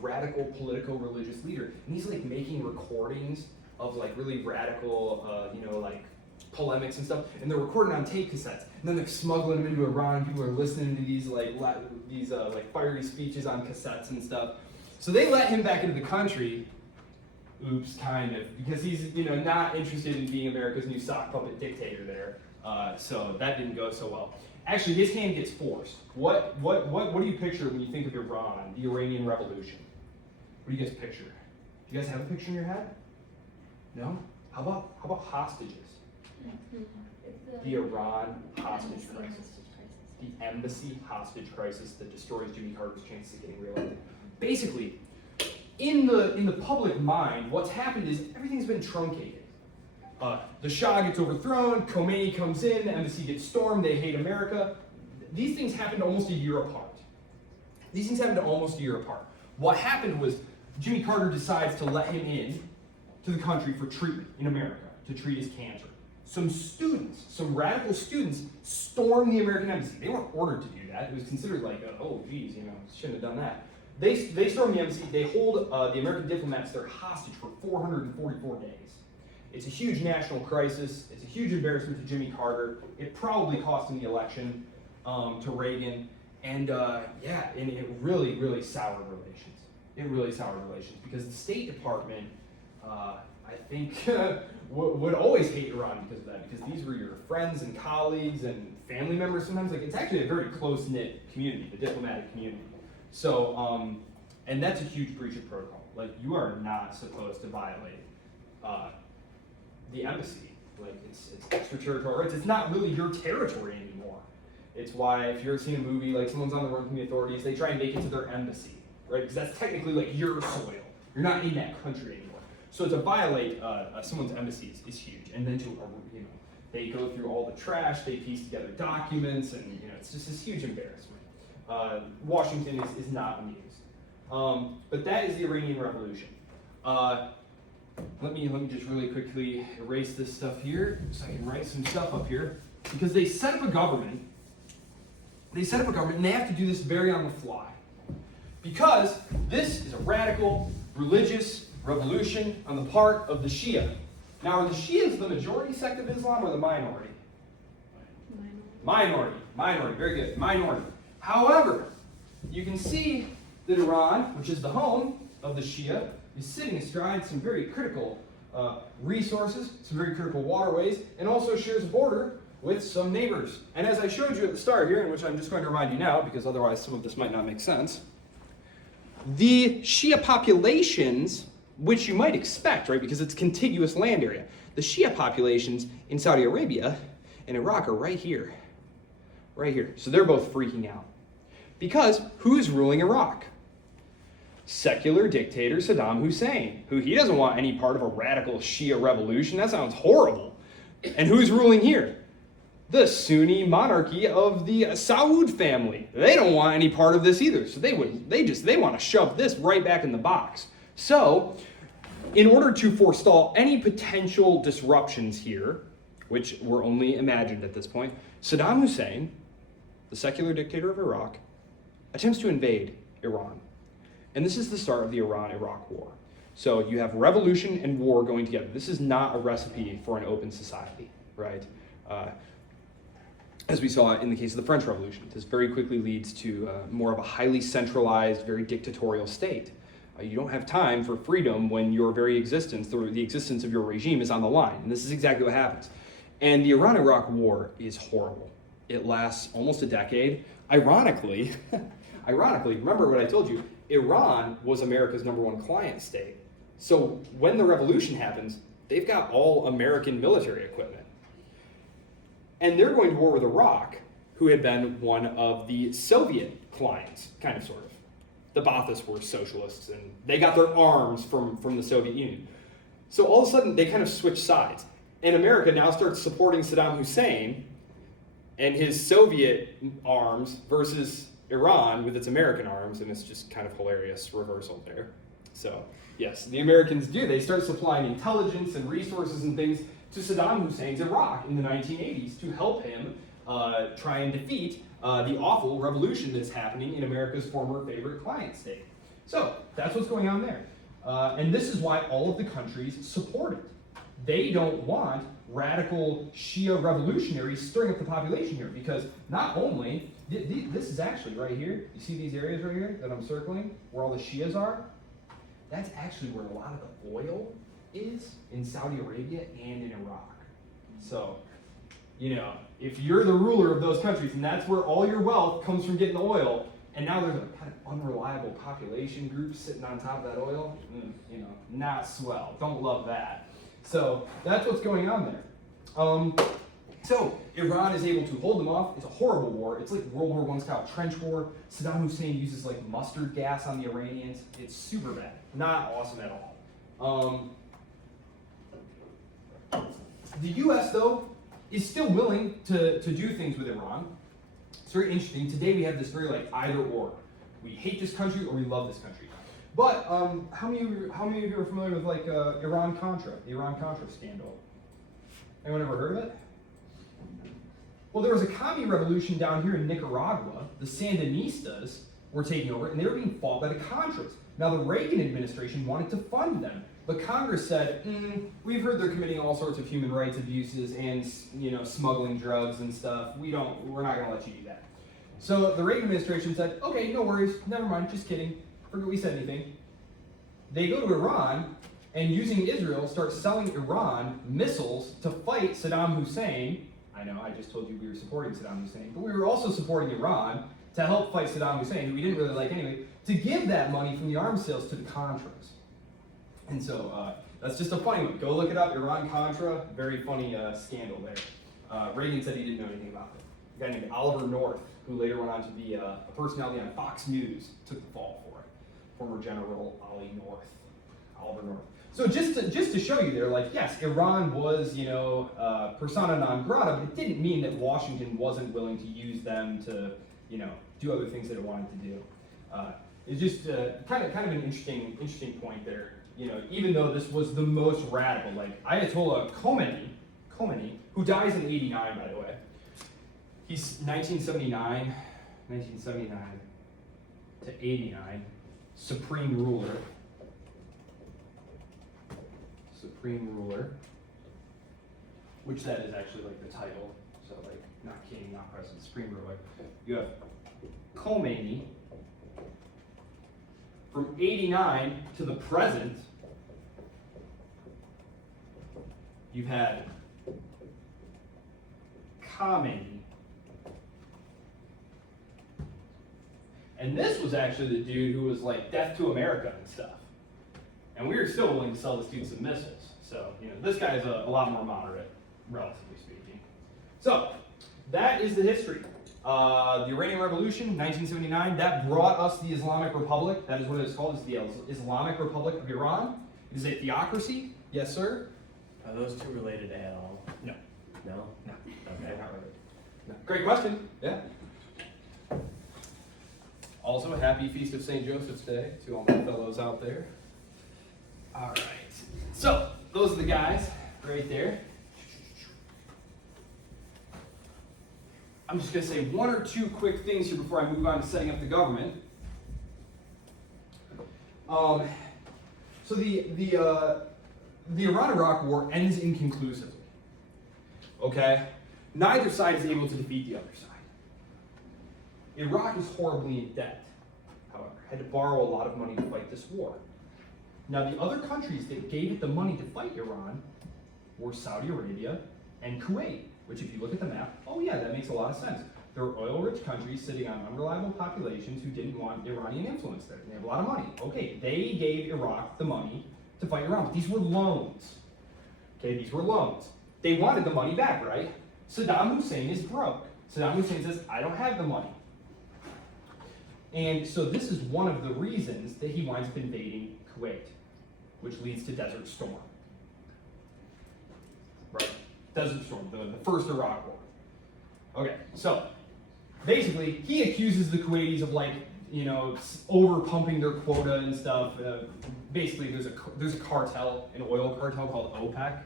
radical political religious leader, and he's like making recordings of like really radical, like polemics and stuff, and they're recording on tape cassettes, and then they're smuggling them into Iran. People are listening to these fiery speeches on cassettes and stuff. So they let him back into the country. Oops, kind of, because he's not interested in being America's new sock puppet dictator there. So that didn't go so well. Actually, his hand gets forced. What do you picture when you think of Iran, the Iranian Revolution? What do you guys picture? Do you guys have a picture in your head? No? How about hostages? The Iran hostage crisis. The embassy hostage crisis that destroys Jimmy Carter's chances of getting reelected. Basically, in the public mind, what's happened is everything's been truncated. The Shah gets overthrown, Khomeini comes in, the embassy gets stormed, they hate America. These things happened almost a year apart. What happened was Jimmy Carter decides to let him in to the country for treatment in America, to treat his cancer. Some radical students stormed the American embassy. They weren't ordered to do that. It was considered like, oh geez, shouldn't have done that. They storm the embassy, they hold the American diplomats there hostage for 444 days. It's a huge national crisis. It's a huge embarrassment to Jimmy Carter. It probably cost him the election to Reagan. And and it really, really soured relations. Because the State Department, I think, would always hate Iran because of that. Because these were your friends and colleagues and family members sometimes. Like, it's actually a very close-knit community, the diplomatic community. So, and that's a huge breach of protocol. Like, you are not supposed to violate the embassy. Like, it's extraterritorial rights. It's not really your territory anymore. It's why, if you're seeing a movie, like someone's on the run from the authorities, they try and make it to their embassy, right? Because that's technically like your soil. You're not in that country anymore. So to violate someone's embassy is huge. And then they go through all the trash, they piece together documents, and it's just this huge embarrassment. Washington is not amused. But that is the Iranian Revolution. Let me just really quickly erase this stuff here so I can write some stuff up here. because they set up a government. They set up a government, and they have to do this very on the fly. Because this is a radical religious revolution on the part of the Shia. Now, are the Shias the majority sect of Islam or the minority? Minority, very good, minority. However, you can see that Iran, which is the home of the Shia, is sitting astride some very critical resources, some very critical waterways, and also shares a border with some neighbors. And as I showed you at the start here, and which I'm just going to remind you now, because otherwise some of this might not make sense, the Shia populations, which you might expect, right, because it's contiguous land area, the Shia populations in Saudi Arabia and Iraq are right here. Right here. So they're both freaking out. Because who's ruling Iraq? Secular dictator Saddam Hussein, who he doesn't want any part of a radical Shia revolution. That sounds horrible. And who's ruling here? The Sunni monarchy of the Saud family. They don't want any part of this either. So they want to shove this right back in the box. So, in order to forestall any potential disruptions here, which were only imagined at this point, Saddam Hussein, the secular dictator of Iraq, attempts to invade Iran. And this is the start of the Iran-Iraq war. So you have revolution and war going together. This is not a recipe for an open society, right? As we saw in the case of the French Revolution, this very quickly leads to more of a highly centralized, very dictatorial state. You don't have time for freedom when your very existence, the existence of your regime is on the line. And this is exactly what happens. And the Iran-Iraq war is horrible. It lasts almost a decade. Ironically, remember what I told you, Iran was America's #1 client state. So when the revolution happens, they've got all American military equipment. And they're going to war with Iraq, who had been one of the Soviet clients, kind of, sort of. The Baathists were socialists, and they got their arms from the Soviet Union. So all of a sudden, they kind of switch sides. And America now starts supporting Saddam Hussein and his Soviet arms versus Iran with its American arms, and it's just kind of hilarious reversal there. So, yes, the Americans do. They start supplying intelligence and resources and things to Saddam Hussein's Iraq in the 1980s to help him try and defeat the awful revolution that's happening in America's former favorite client state. So, that's what's going on there. And this is why all of the countries support it. They don't want radical Shia revolutionaries stirring up the population here, because not only, this is actually right here, you see these areas right here that I'm circling, where all the Shias are? That's actually where a lot of the oil is in Saudi Arabia and in Iraq. So, you know, if you're the ruler of those countries and that's where all your wealth comes from getting the oil, and now there's a kind of unreliable population group sitting on top of that oil, you know, not swell. Don't love that. So that's what's going on there. So Iran is able to hold them off. It's a horrible war. It's like World War I style trench war. Saddam Hussein uses like mustard gas on the Iranians. It's super bad. Not awesome at all. The U.S., though, is still willing to do things with Iran. It's very interesting. Today we have this very like either or. We hate this country or we love this country. But how many of you are familiar with like Iran-Contra, the Iran-Contra scandal? Anyone ever heard of it? Well, there was a commie revolution down here in Nicaragua. The Sandinistas were taking over, and they were being fought by the Contras. Now, the Reagan administration wanted to fund them, but Congress said, we've heard they're committing all sorts of human rights abuses and, you know, smuggling drugs and stuff. We're not going to let you do that. So the Reagan administration said, okay, no worries, never mind, just kidding. Forget we said anything. They go to Iran, and using Israel, start selling Iran missiles to fight Saddam Hussein. I know, I just told you we were supporting Saddam Hussein, but we were also supporting Iran to help fight Saddam Hussein, who we didn't really like anyway, to give that money from the arms sales to the Contras. And so that's just a funny one. Go look it up, Iran-Contra, very funny scandal there. Reagan said he didn't know anything about it. A guy named Oliver North, who later went on to be a personality on Fox News, took the fall for it. Former General Oliver North. So just to show you there, like, yes, Iran was, you know, persona non grata, but it didn't mean that Washington wasn't willing to use them to, you know, do other things that it wanted to do. It's just kind of an interesting point there. You know, even though this was the most radical, like Ayatollah Khomeini, who dies in '89, by the way, He's 1979 to 89, supreme ruler, which that is actually like the title, so like not king, not president, supreme ruler. You have Khomeini, from 89 to the present, you've had Khamenei. And this was actually the dude who was like death to America and stuff. And we were still willing to sell this dude some missiles. So, you know, this guy's a lot more moderate, relatively speaking. So, that is the history. The Iranian Revolution, 1979, that brought us the Islamic Republic. That is what it is called. It's the Islamic Republic of Iran. It is a theocracy. Yes, sir? Are those two related at all? No. No? No. Okay. Not really. No. Great question. Yeah. Also, happy Feast of St. Joseph's Day to all my fellows out there. All right. So, those are the guys right there. I'm just going to say one or two quick things here before I move on to setting up the government. So the Iran-Iraq war ends inconclusively. Okay? Neither side is able to defeat the other side. Iraq is horribly in debt, however, had to borrow a lot of money to fight this war. Now, the other countries that gave it the money to fight Iran were Saudi Arabia and Kuwait, which if you look at the map, oh yeah, that makes a lot of sense. They're oil-rich countries sitting on unreliable populations who didn't want Iranian influence there. They have a lot of money. Okay, they gave Iraq the money to fight Iran, but these were loans. Okay, these were loans. They wanted the money back, right? Saddam Hussein is broke. Saddam Hussein says, I don't have the money. And so this is one of the reasons that he winds up invading Kuwait, which leads to Desert Storm. Right? Desert Storm, the first Iraq war. Okay, so basically he accuses the Kuwaitis of over pumping their quota and stuff. Basically there's a cartel, an oil cartel called OPEC,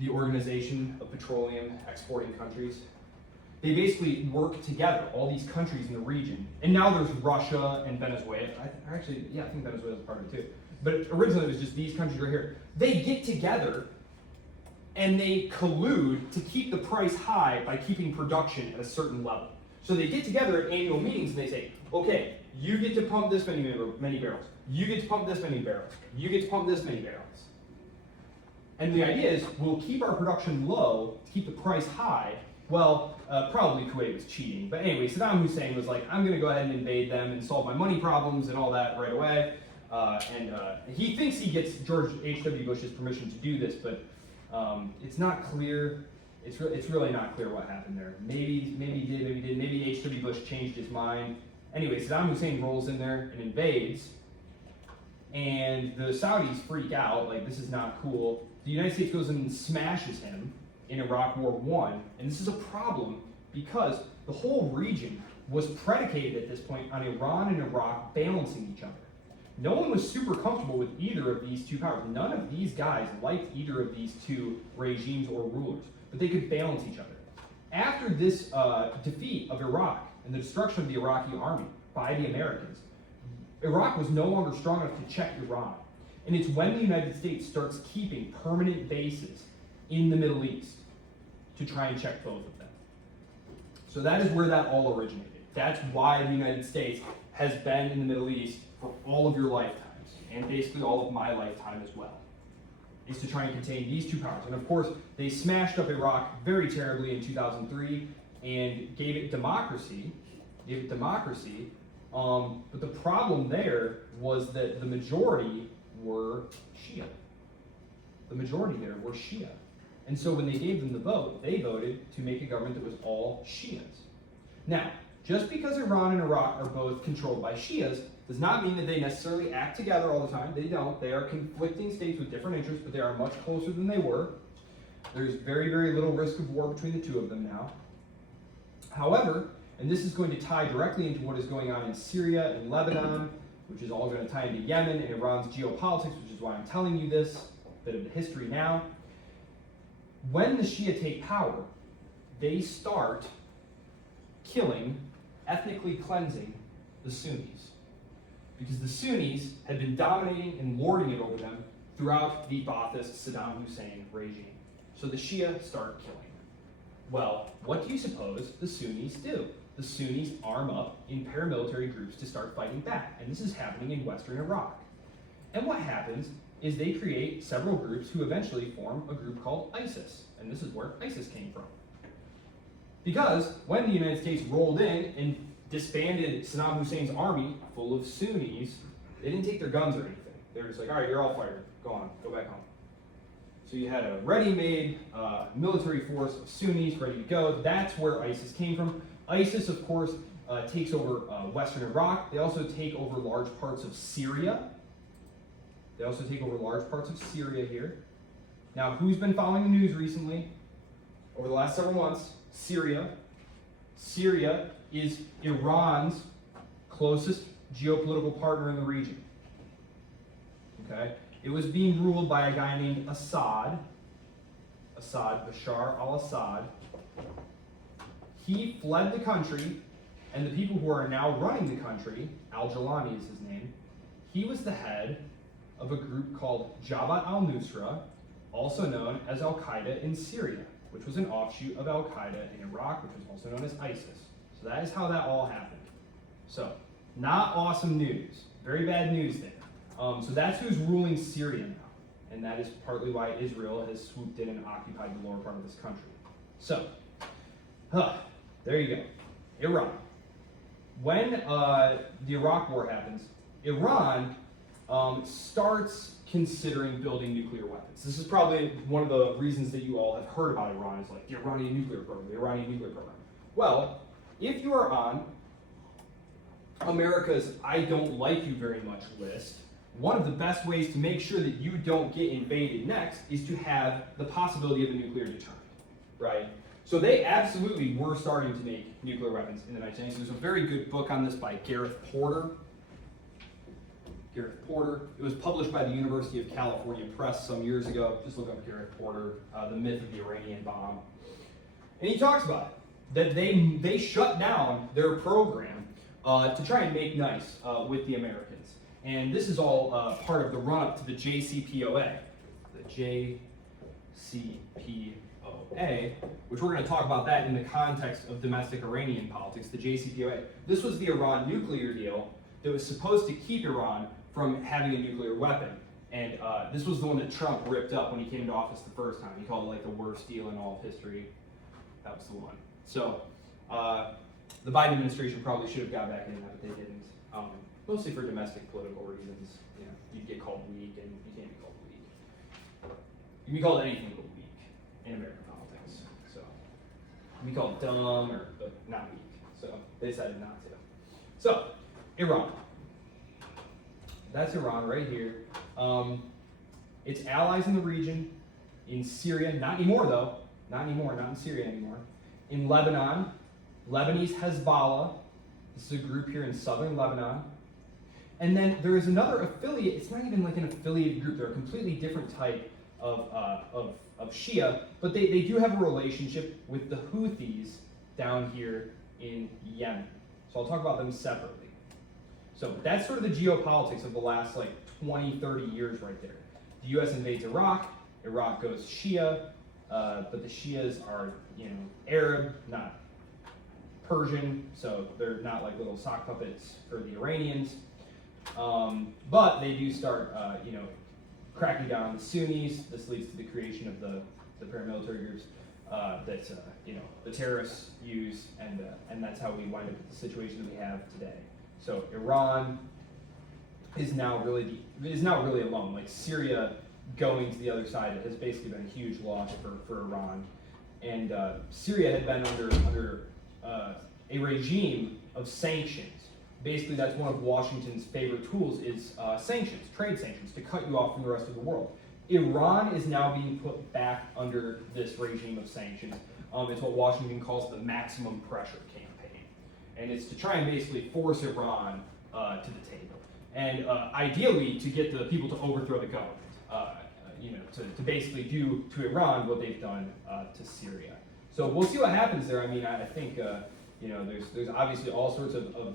the Organization of Petroleum Exporting Countries. They basically work together, all these countries in the region. And now there's Russia and Venezuela. I think Venezuela is part of it too. But originally it was just these countries right here. They get together and they collude to keep the price high by keeping production at a certain level. So they get together at annual meetings and they say, okay, you get to pump this many barrels. You get to pump this many barrels. You get to pump this many barrels. And the idea is we'll keep our production low to keep the price high. Well, probably Kuwait was cheating. But anyway, Saddam Hussein was like, I'm going to go ahead and invade them and solve my money problems and all that right away. And he thinks he gets George H.W. Bush's permission to do this, but it's not clear. It's really not clear what happened there. Maybe he did, maybe he didn't. Maybe H.W. Bush changed his mind. Anyway, Saddam Hussein rolls in there and invades. And the Saudis freak out, like this is not cool. The United States goes and smashes him in Iraq War I, and this is a problem because the whole region was predicated at this point on Iran and Iraq balancing each other. No one was super comfortable with either of these two powers. None of these guys liked either of these two regimes or rulers, but they could balance each other. After this defeat of Iraq and the destruction of the Iraqi army by the Americans, Iraq was no longer strong enough to check Iran. And it's when the United States starts keeping permanent bases in the Middle East to try and check both of them. So that is where that all originated. That's why the United States has been in the Middle East for all of your lifetimes, and basically all of my lifetime as well, is to try and contain these two powers. And of course, they smashed up Iraq very terribly in 2003 and gave it democracy. But the problem there was that the majority were Shia. The majority there were Shia. And so when they gave them the vote, they voted to make a government that was all Shias. Now, just because Iran and Iraq are both controlled by Shias does not mean that they necessarily act together all the time. They don't. They are conflicting states with different interests, but they are much closer than they were. There's very, very little risk of war between the two of them now. However, and this is going to tie directly into what is going on in Syria and Lebanon, which is all going to tie into Yemen and Iran's geopolitics, which is why I'm telling you this bit of the history now. When the Shia take power, they start killing, ethnically cleansing the Sunnis. Because the Sunnis had been dominating and lording it over them throughout the Ba'athist Saddam Hussein regime. So the Shia start killing. Well, what do you suppose the Sunnis do? The Sunnis arm up in paramilitary groups to start fighting back, and this is happening in western Iraq. And what happens is they create several groups who eventually form a group called ISIS, and this is where ISIS came from. Because when the United States rolled in and disbanded Saddam Hussein's army full of Sunnis, they didn't take their guns or anything. They were just like, all right, you're all fired. Go on, go back home. So you had a ready-made military force of Sunnis ready to go. That's where ISIS came from. ISIS, of course, takes over western Iraq. They also take over large parts of Syria. They also take over large parts of Syria here. Now, who's been following the news recently? Over the last several months, Syria. Syria is Iran's closest geopolitical partner in the region. Okay? It was being ruled by a guy named Bashar al-Assad. He fled the country, and the people who are now running the country, al-Jilani is his name, he was the head of a group called Jabhat al-Nusra, also known as Al-Qaeda in Syria, which was an offshoot of Al-Qaeda in Iraq, which was also known as ISIS. So that is how that all happened. So, not awesome news. Very bad news there. So that's who's ruling Syria now. And that is partly why Israel has swooped in and occupied the lower part of this country. So, there you go. Iran. When the Iraq War happens, Iran starts considering building nuclear weapons. This is probably one of the reasons that you all have heard about Iran, is like the Iranian nuclear program, the Iranian nuclear program. Well, if you are on America's I don't like you very much list, one of the best ways to make sure that you don't get invaded next is to have the possibility of a nuclear deterrent, right? So they absolutely were starting to make nuclear weapons in the 1990s. There's a very good book on this by Gareth Porter. It was published by the University of California Press some years ago. Just look up Gareth Porter, The Myth of the Iranian Bomb. And he talks about it, that they shut down their program to try and make nice with the Americans. And this is all part of the run-up to the JCPOA. The JCPOA, which we're going to talk about that in the context of domestic Iranian politics, the JCPOA. This was the Iran nuclear deal that was supposed to keep Iran from having a nuclear weapon. And this was the one that Trump ripped up when he came into office the first time. He called it like the worst deal in all of history. That was the one. So the Biden administration probably should have got back in that, but they didn't. Mostly for domestic political reasons. You know, you'd get called weak, and you can't be called weak. You can be called anything but weak in American politics. So you can be called dumb but not weak. So they decided not to. So Iran. That's Iran right here. Its allies in the region, in Syria, not anymore though, not in Syria anymore. In Lebanon, Lebanese Hezbollah, this is a group here in southern Lebanon. And then there is another affiliate, it's not even like an affiliated group, they're a completely different type of Shia, but they do have a relationship with the Houthis down here in Yemen. So I'll talk about them separately. So that's sort of the geopolitics of the last like 20, 30 years right there. The US invades Iraq, Iraq goes Shia, but the Shias are, Arab, not Persian, so they're not like little sock puppets for the Iranians. But they do start, cracking down on the Sunnis. This leads to the creation of the paramilitary groups that the terrorists use, and that's how we wind up with the situation that we have today. So Iran is now really alone. Like Syria going to the other side has basically been a huge loss for Iran, and Syria had been under a regime of sanctions. Basically, that's one of Washington's favorite tools is sanctions, trade sanctions, to cut you off from the rest of the world. Iran is now being put back under this regime of sanctions. It's what Washington calls the maximum pressure campaign. And it's to try and basically force Iran to the table. And ideally, to get the people to overthrow the government, to basically do to Iran what they've done to Syria. So we'll see what happens there. I mean, I think, there's obviously all sorts of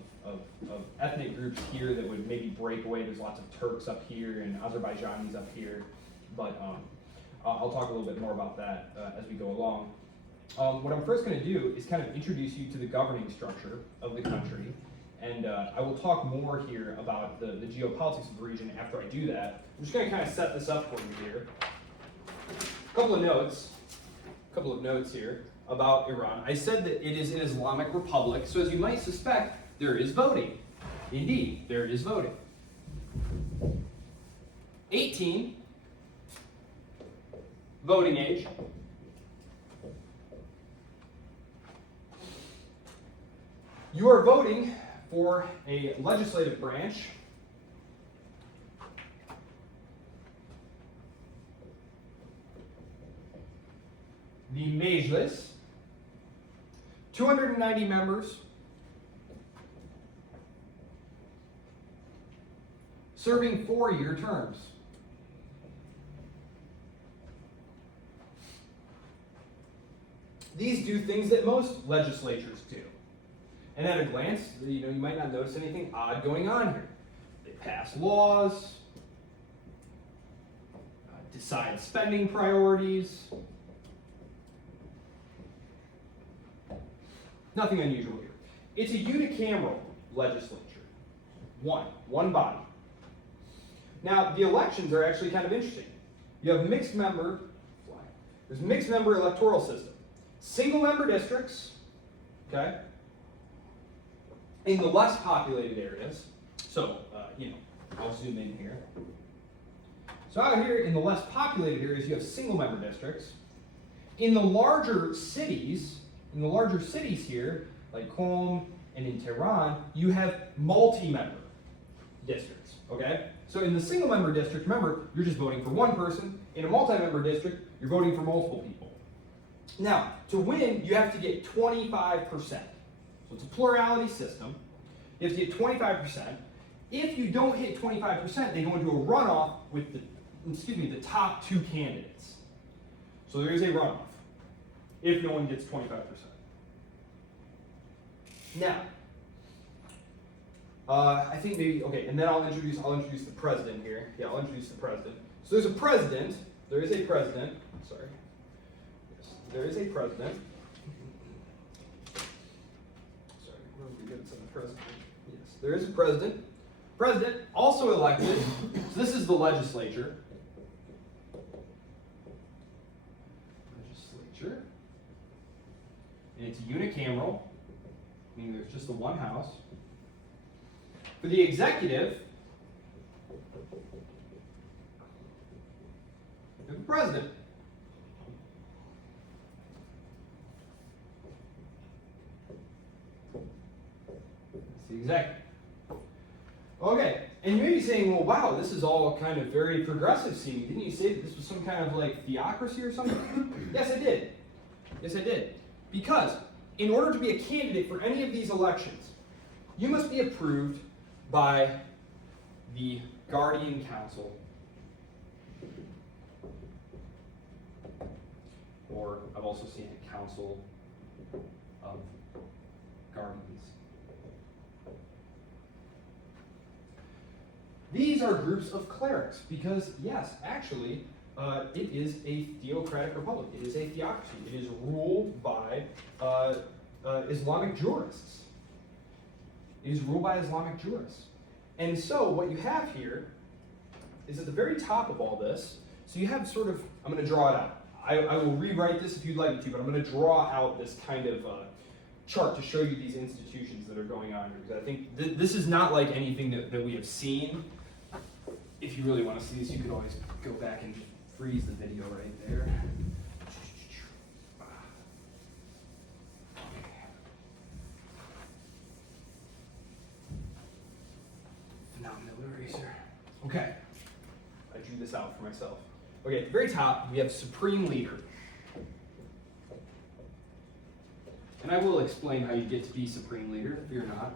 ethnic groups here that would maybe break away. There's lots of Turks up here and Azerbaijanis up here, but I'll talk a little bit more about that as we go along. What I'm first going to do is kind of introduce you to the governing structure of the country, and I will talk more here about the geopolitics of the region after I do that. I'm just going to kind of set this up for you here. A couple of notes here about Iran. I said that it is an Islamic republic, so as you might suspect, there is voting. Indeed, there is voting. 18, voting age. You are voting for a legislative branch. The Mejlis, 290 members, serving 4-year terms. These do things that most legislatures do. And at a glance, you might not notice anything odd going on here. They pass laws, decide spending priorities. Nothing unusual here. It's a unicameral legislature. One body. Now, the elections are actually kind of interesting. You have there's a mixed member electoral system. Single member districts, okay, in the less populated areas. So, I'll zoom in here. So out here in the less populated areas, you have single member districts. In the larger cities here, like Qom and in Tehran, you have multi-member districts, okay? So in the single member district, remember, you're just voting for one person. In a multi-member district, you're voting for multiple people. Now, to win, you have to get 25%. So it's a plurality system. You have to get 25%. If you don't hit 25%, they go into a runoff with the top 2 candidates. So there is a runoff if no one gets 25%. Now, I think maybe, okay, and then I'll introduce the president here. Yeah, I'll introduce the president. So there is a president. Sorry. Yes, there is a president. Sorry, where did we get some president? Yes, there is a president. President, also elected. So this is the legislature. And it's unicameral, meaning there's just the one house. For the executive, you have the president. That's the executive. Okay, and you may be saying, well, wow, this is all kind of very progressive seeming. Didn't you say that this was some kind of like theocracy or something? Yes, I did. Yes, I did. Because in order to be a candidate for any of these elections, you must be approved by the Guardian Council, or I've also seen a Council of Guardians. These are groups of clerics because, yes, actually, it is a theocratic republic. It is a theocracy. It is ruled by Islamic jurists. It is ruled by Islamic jurists. And so what you have here is at the very top of all this, so you have sort of, I'm going to draw it out. I will rewrite this if you'd like me to, but I'm going to draw out this kind of chart to show you these institutions that are going on here. Because I think this is not like anything that we have seen. If you really want to see this, you could always go back and freeze the video right there. Phenomenal eraser. Okay, I drew this out for myself. Okay, at the very top, we have Supreme Leader. And I will explain how you get to be Supreme Leader, if you're not.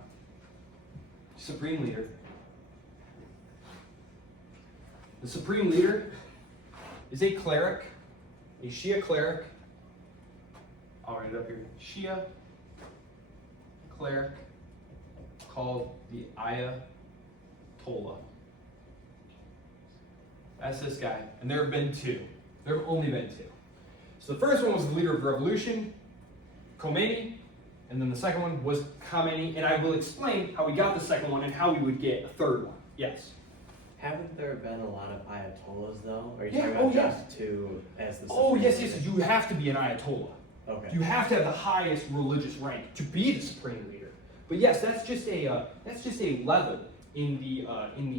Supreme Leader. The Supreme Leader is a cleric, a Shia cleric, I'll write it up here, Shia cleric called the Ayatollah. That's this guy, and there have been two. There have only been two. So the first one was the leader of the revolution, Khomeini, and then the second one was Khamenei, and I will explain how we got the second one and how we would get a third one. Yes? Haven't there been a lot of ayatollahs though? Or are you Yeah, talking about oh, yeah. just two as the Oh, supreme yes, leader? yes, you have to be an Ayatollah. Okay. You have to have the highest religious rank to be the supreme leader. But yes, that's just a level in the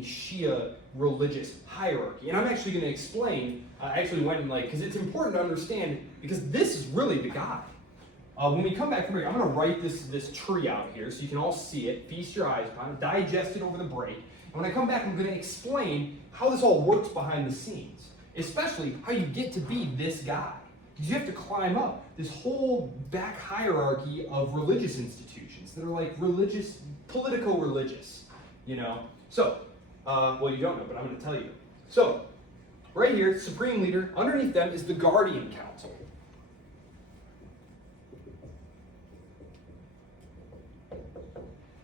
Shia religious hierarchy. And I'm actually going to explain. I actually went and because it's important to understand because this is really the guy. When we come back from here, I'm going to write this tree out here so you can all see it, feast your eyes upon it, digest it over the break. And when I come back, I'm going to explain how this all works behind the scenes, especially how you get to be this guy. Because you have to climb up this whole back hierarchy of religious institutions that are like religious, politico-religious, you know. So, well, you don't know, but I'm going to tell you. So, right here, supreme leader, underneath them is the guardian council.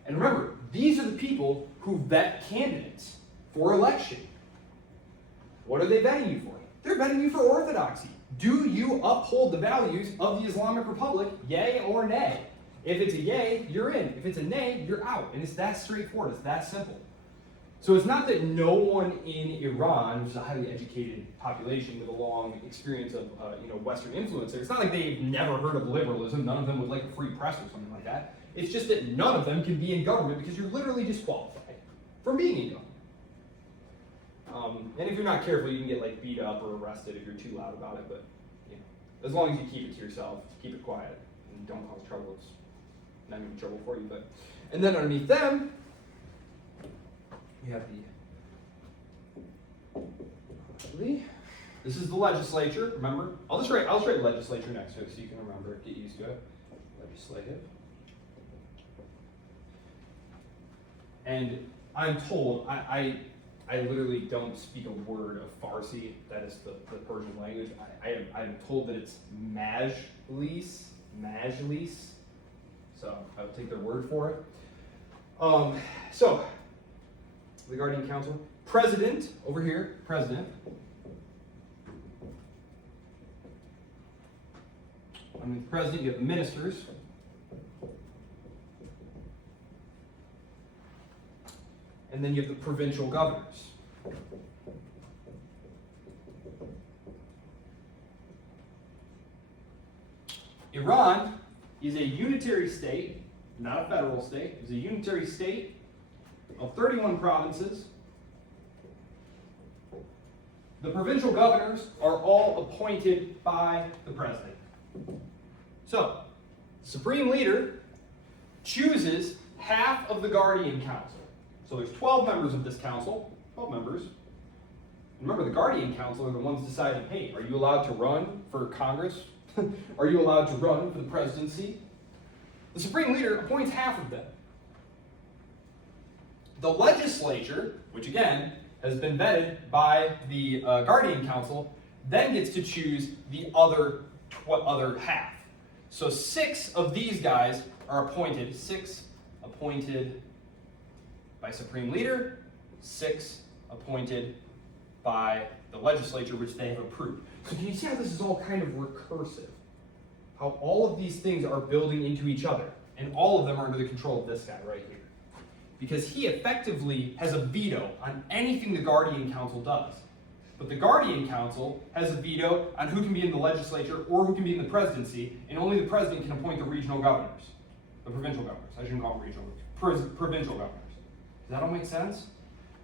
And remember, these are the people who vet candidates for election. What are they vetting you for? They're vetting you for orthodoxy. Do you uphold the values of the Islamic Republic, yay or nay? If it's a yay, you're in. If it's a nay, you're out. And it's that straightforward. It's that simple. So it's not that no one in Iran, which is a highly educated population with a long experience of Western influence there, it's not like they've never heard of liberalism. None of them would like a free press or something like that. It's just that none of them can be in government because you're literally disqualified from being in government. And if you're not careful, you can get beat up or arrested if you're too loud about it. But as long as you keep it to yourself, keep it quiet, and don't cause trouble, it's not even trouble for you. And then underneath them, we have this is the legislature. Remember, I'll just write legislature next to it so you can remember it. Get used to it. Legislative. And I'm told, I literally don't speak a word of Farsi, that is the Persian language. I'm told that it's Majlis, so I'll take their word for it. So, the Guardian Council, President, over here, President. Underneath the President, you have the ministers. And then you have the provincial governors. Iran is a unitary state, not a federal state. It's a unitary state of 31 provinces. The provincial governors are all appointed by the president. So, the supreme leader chooses half of the Guardian Council. So there's 12 members of this council, 12 members. Remember, the Guardian Council are the ones deciding, hey, are you allowed to run for Congress? Are you allowed to run for the presidency? The supreme leader appoints half of them. The legislature, which again has been vetted by the Guardian Council, then gets to choose the other half. So 6 of these guys are appointed, 6 appointed by supreme leader, 6 appointed by the legislature, which they have approved. So can you see how this is all kind of recursive? How all of these things are building into each other, and all of them are under the control of this guy right here. Because he effectively has a veto on anything the Guardian Council does. But the Guardian Council has a veto on who can be in the legislature or who can be in the presidency, and only the president can appoint the regional governors. The provincial governors. I shouldn't call them regional. Provincial governors. Does that all make sense?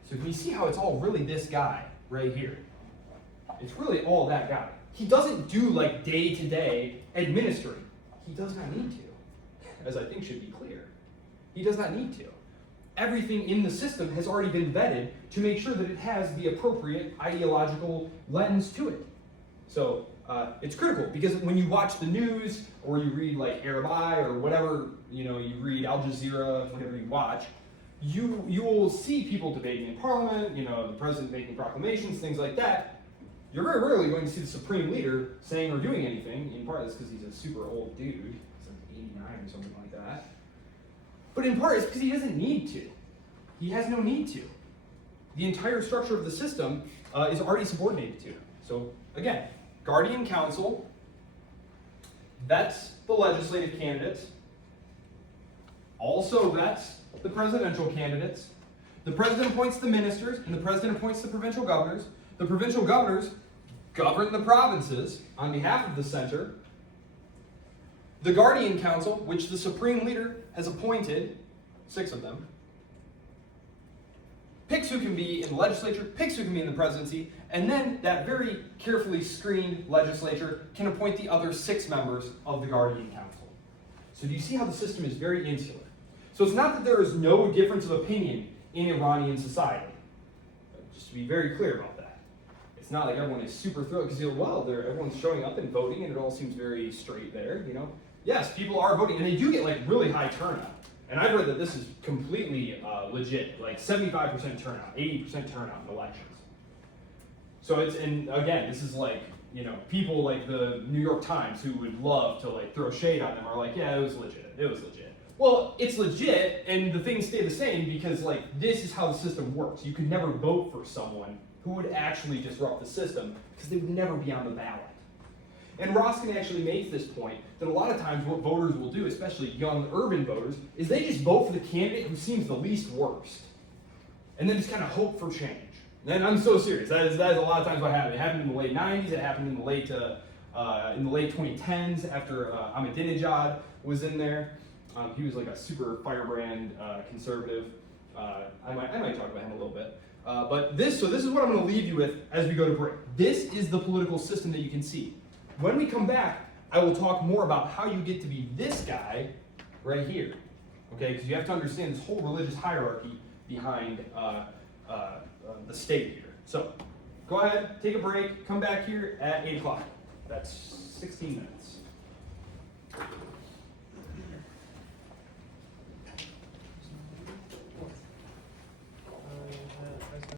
So can you see how it's all really this guy right here? It's really all that guy. He doesn't do day-to-day administering. He does not need to, as I think should be clear. He does not need to. Everything in the system has already been vetted to make sure that it has the appropriate ideological lens to it. So it's critical because when you watch the news or you read Arab Eye or whatever, you read Al Jazeera, whatever you watch, you will see people debating in parliament, the president making proclamations, things like that. You're very rarely going to see the supreme leader saying or doing anything. In part, that's because he's a super old dude. He's like 89 or something like that. But in part, it's because he doesn't need to. He has no need to. The entire structure of the system is already subordinated to. So again, Guardian Council vets the legislative candidates, also vets the presidential candidates. The president appoints the ministers, and the president appoints the provincial governors. The provincial governors govern the provinces on behalf of the center. The Guardian Council, which the supreme leader has appointed, 6 of them, picks who can be in the legislature, picks who can be in the presidency, and then that very carefully screened legislature can appoint the other 6 members of the Guardian Council. So do you see how the system is very insular? So it's not that there is no difference of opinion in Iranian society. Just to be very clear about that. It's not like everyone is super thrilled because everyone's showing up and voting and it all seems very straight there, you know? Yes, people are voting and they do get like really high turnout. And I've read that this is completely legit, like 75% turnout, 80% turnout in elections. So and again, this is like, you know, people like the New York Times who would love to like throw shade on them are like, yeah, it was legit, it was legit. Well, it's legit, and the things stay the same because like this is how the system works. You could never vote for someone who would actually disrupt the system because they would never be on the ballot. And Roskin actually makes this point that a lot of times what voters will do, especially young urban voters, is they just vote for the candidate who seems the least worst. And then just kind of hope for change. And I'm so serious. That is a lot of times what happened. It happened in the late 90s. It happened in the late 2010s after Ahmadinejad was in there. He was like a super firebrand conservative. I might talk about him a little bit. But this is what I'm going to leave you with as we go to break. This is the political system that you can see. When we come back, I will talk more about how you get to be this guy right here. Okay, because you have to understand this whole religious hierarchy behind the state here. So, go ahead, take a break, come back here at 8 o'clock. That's 16 minutes.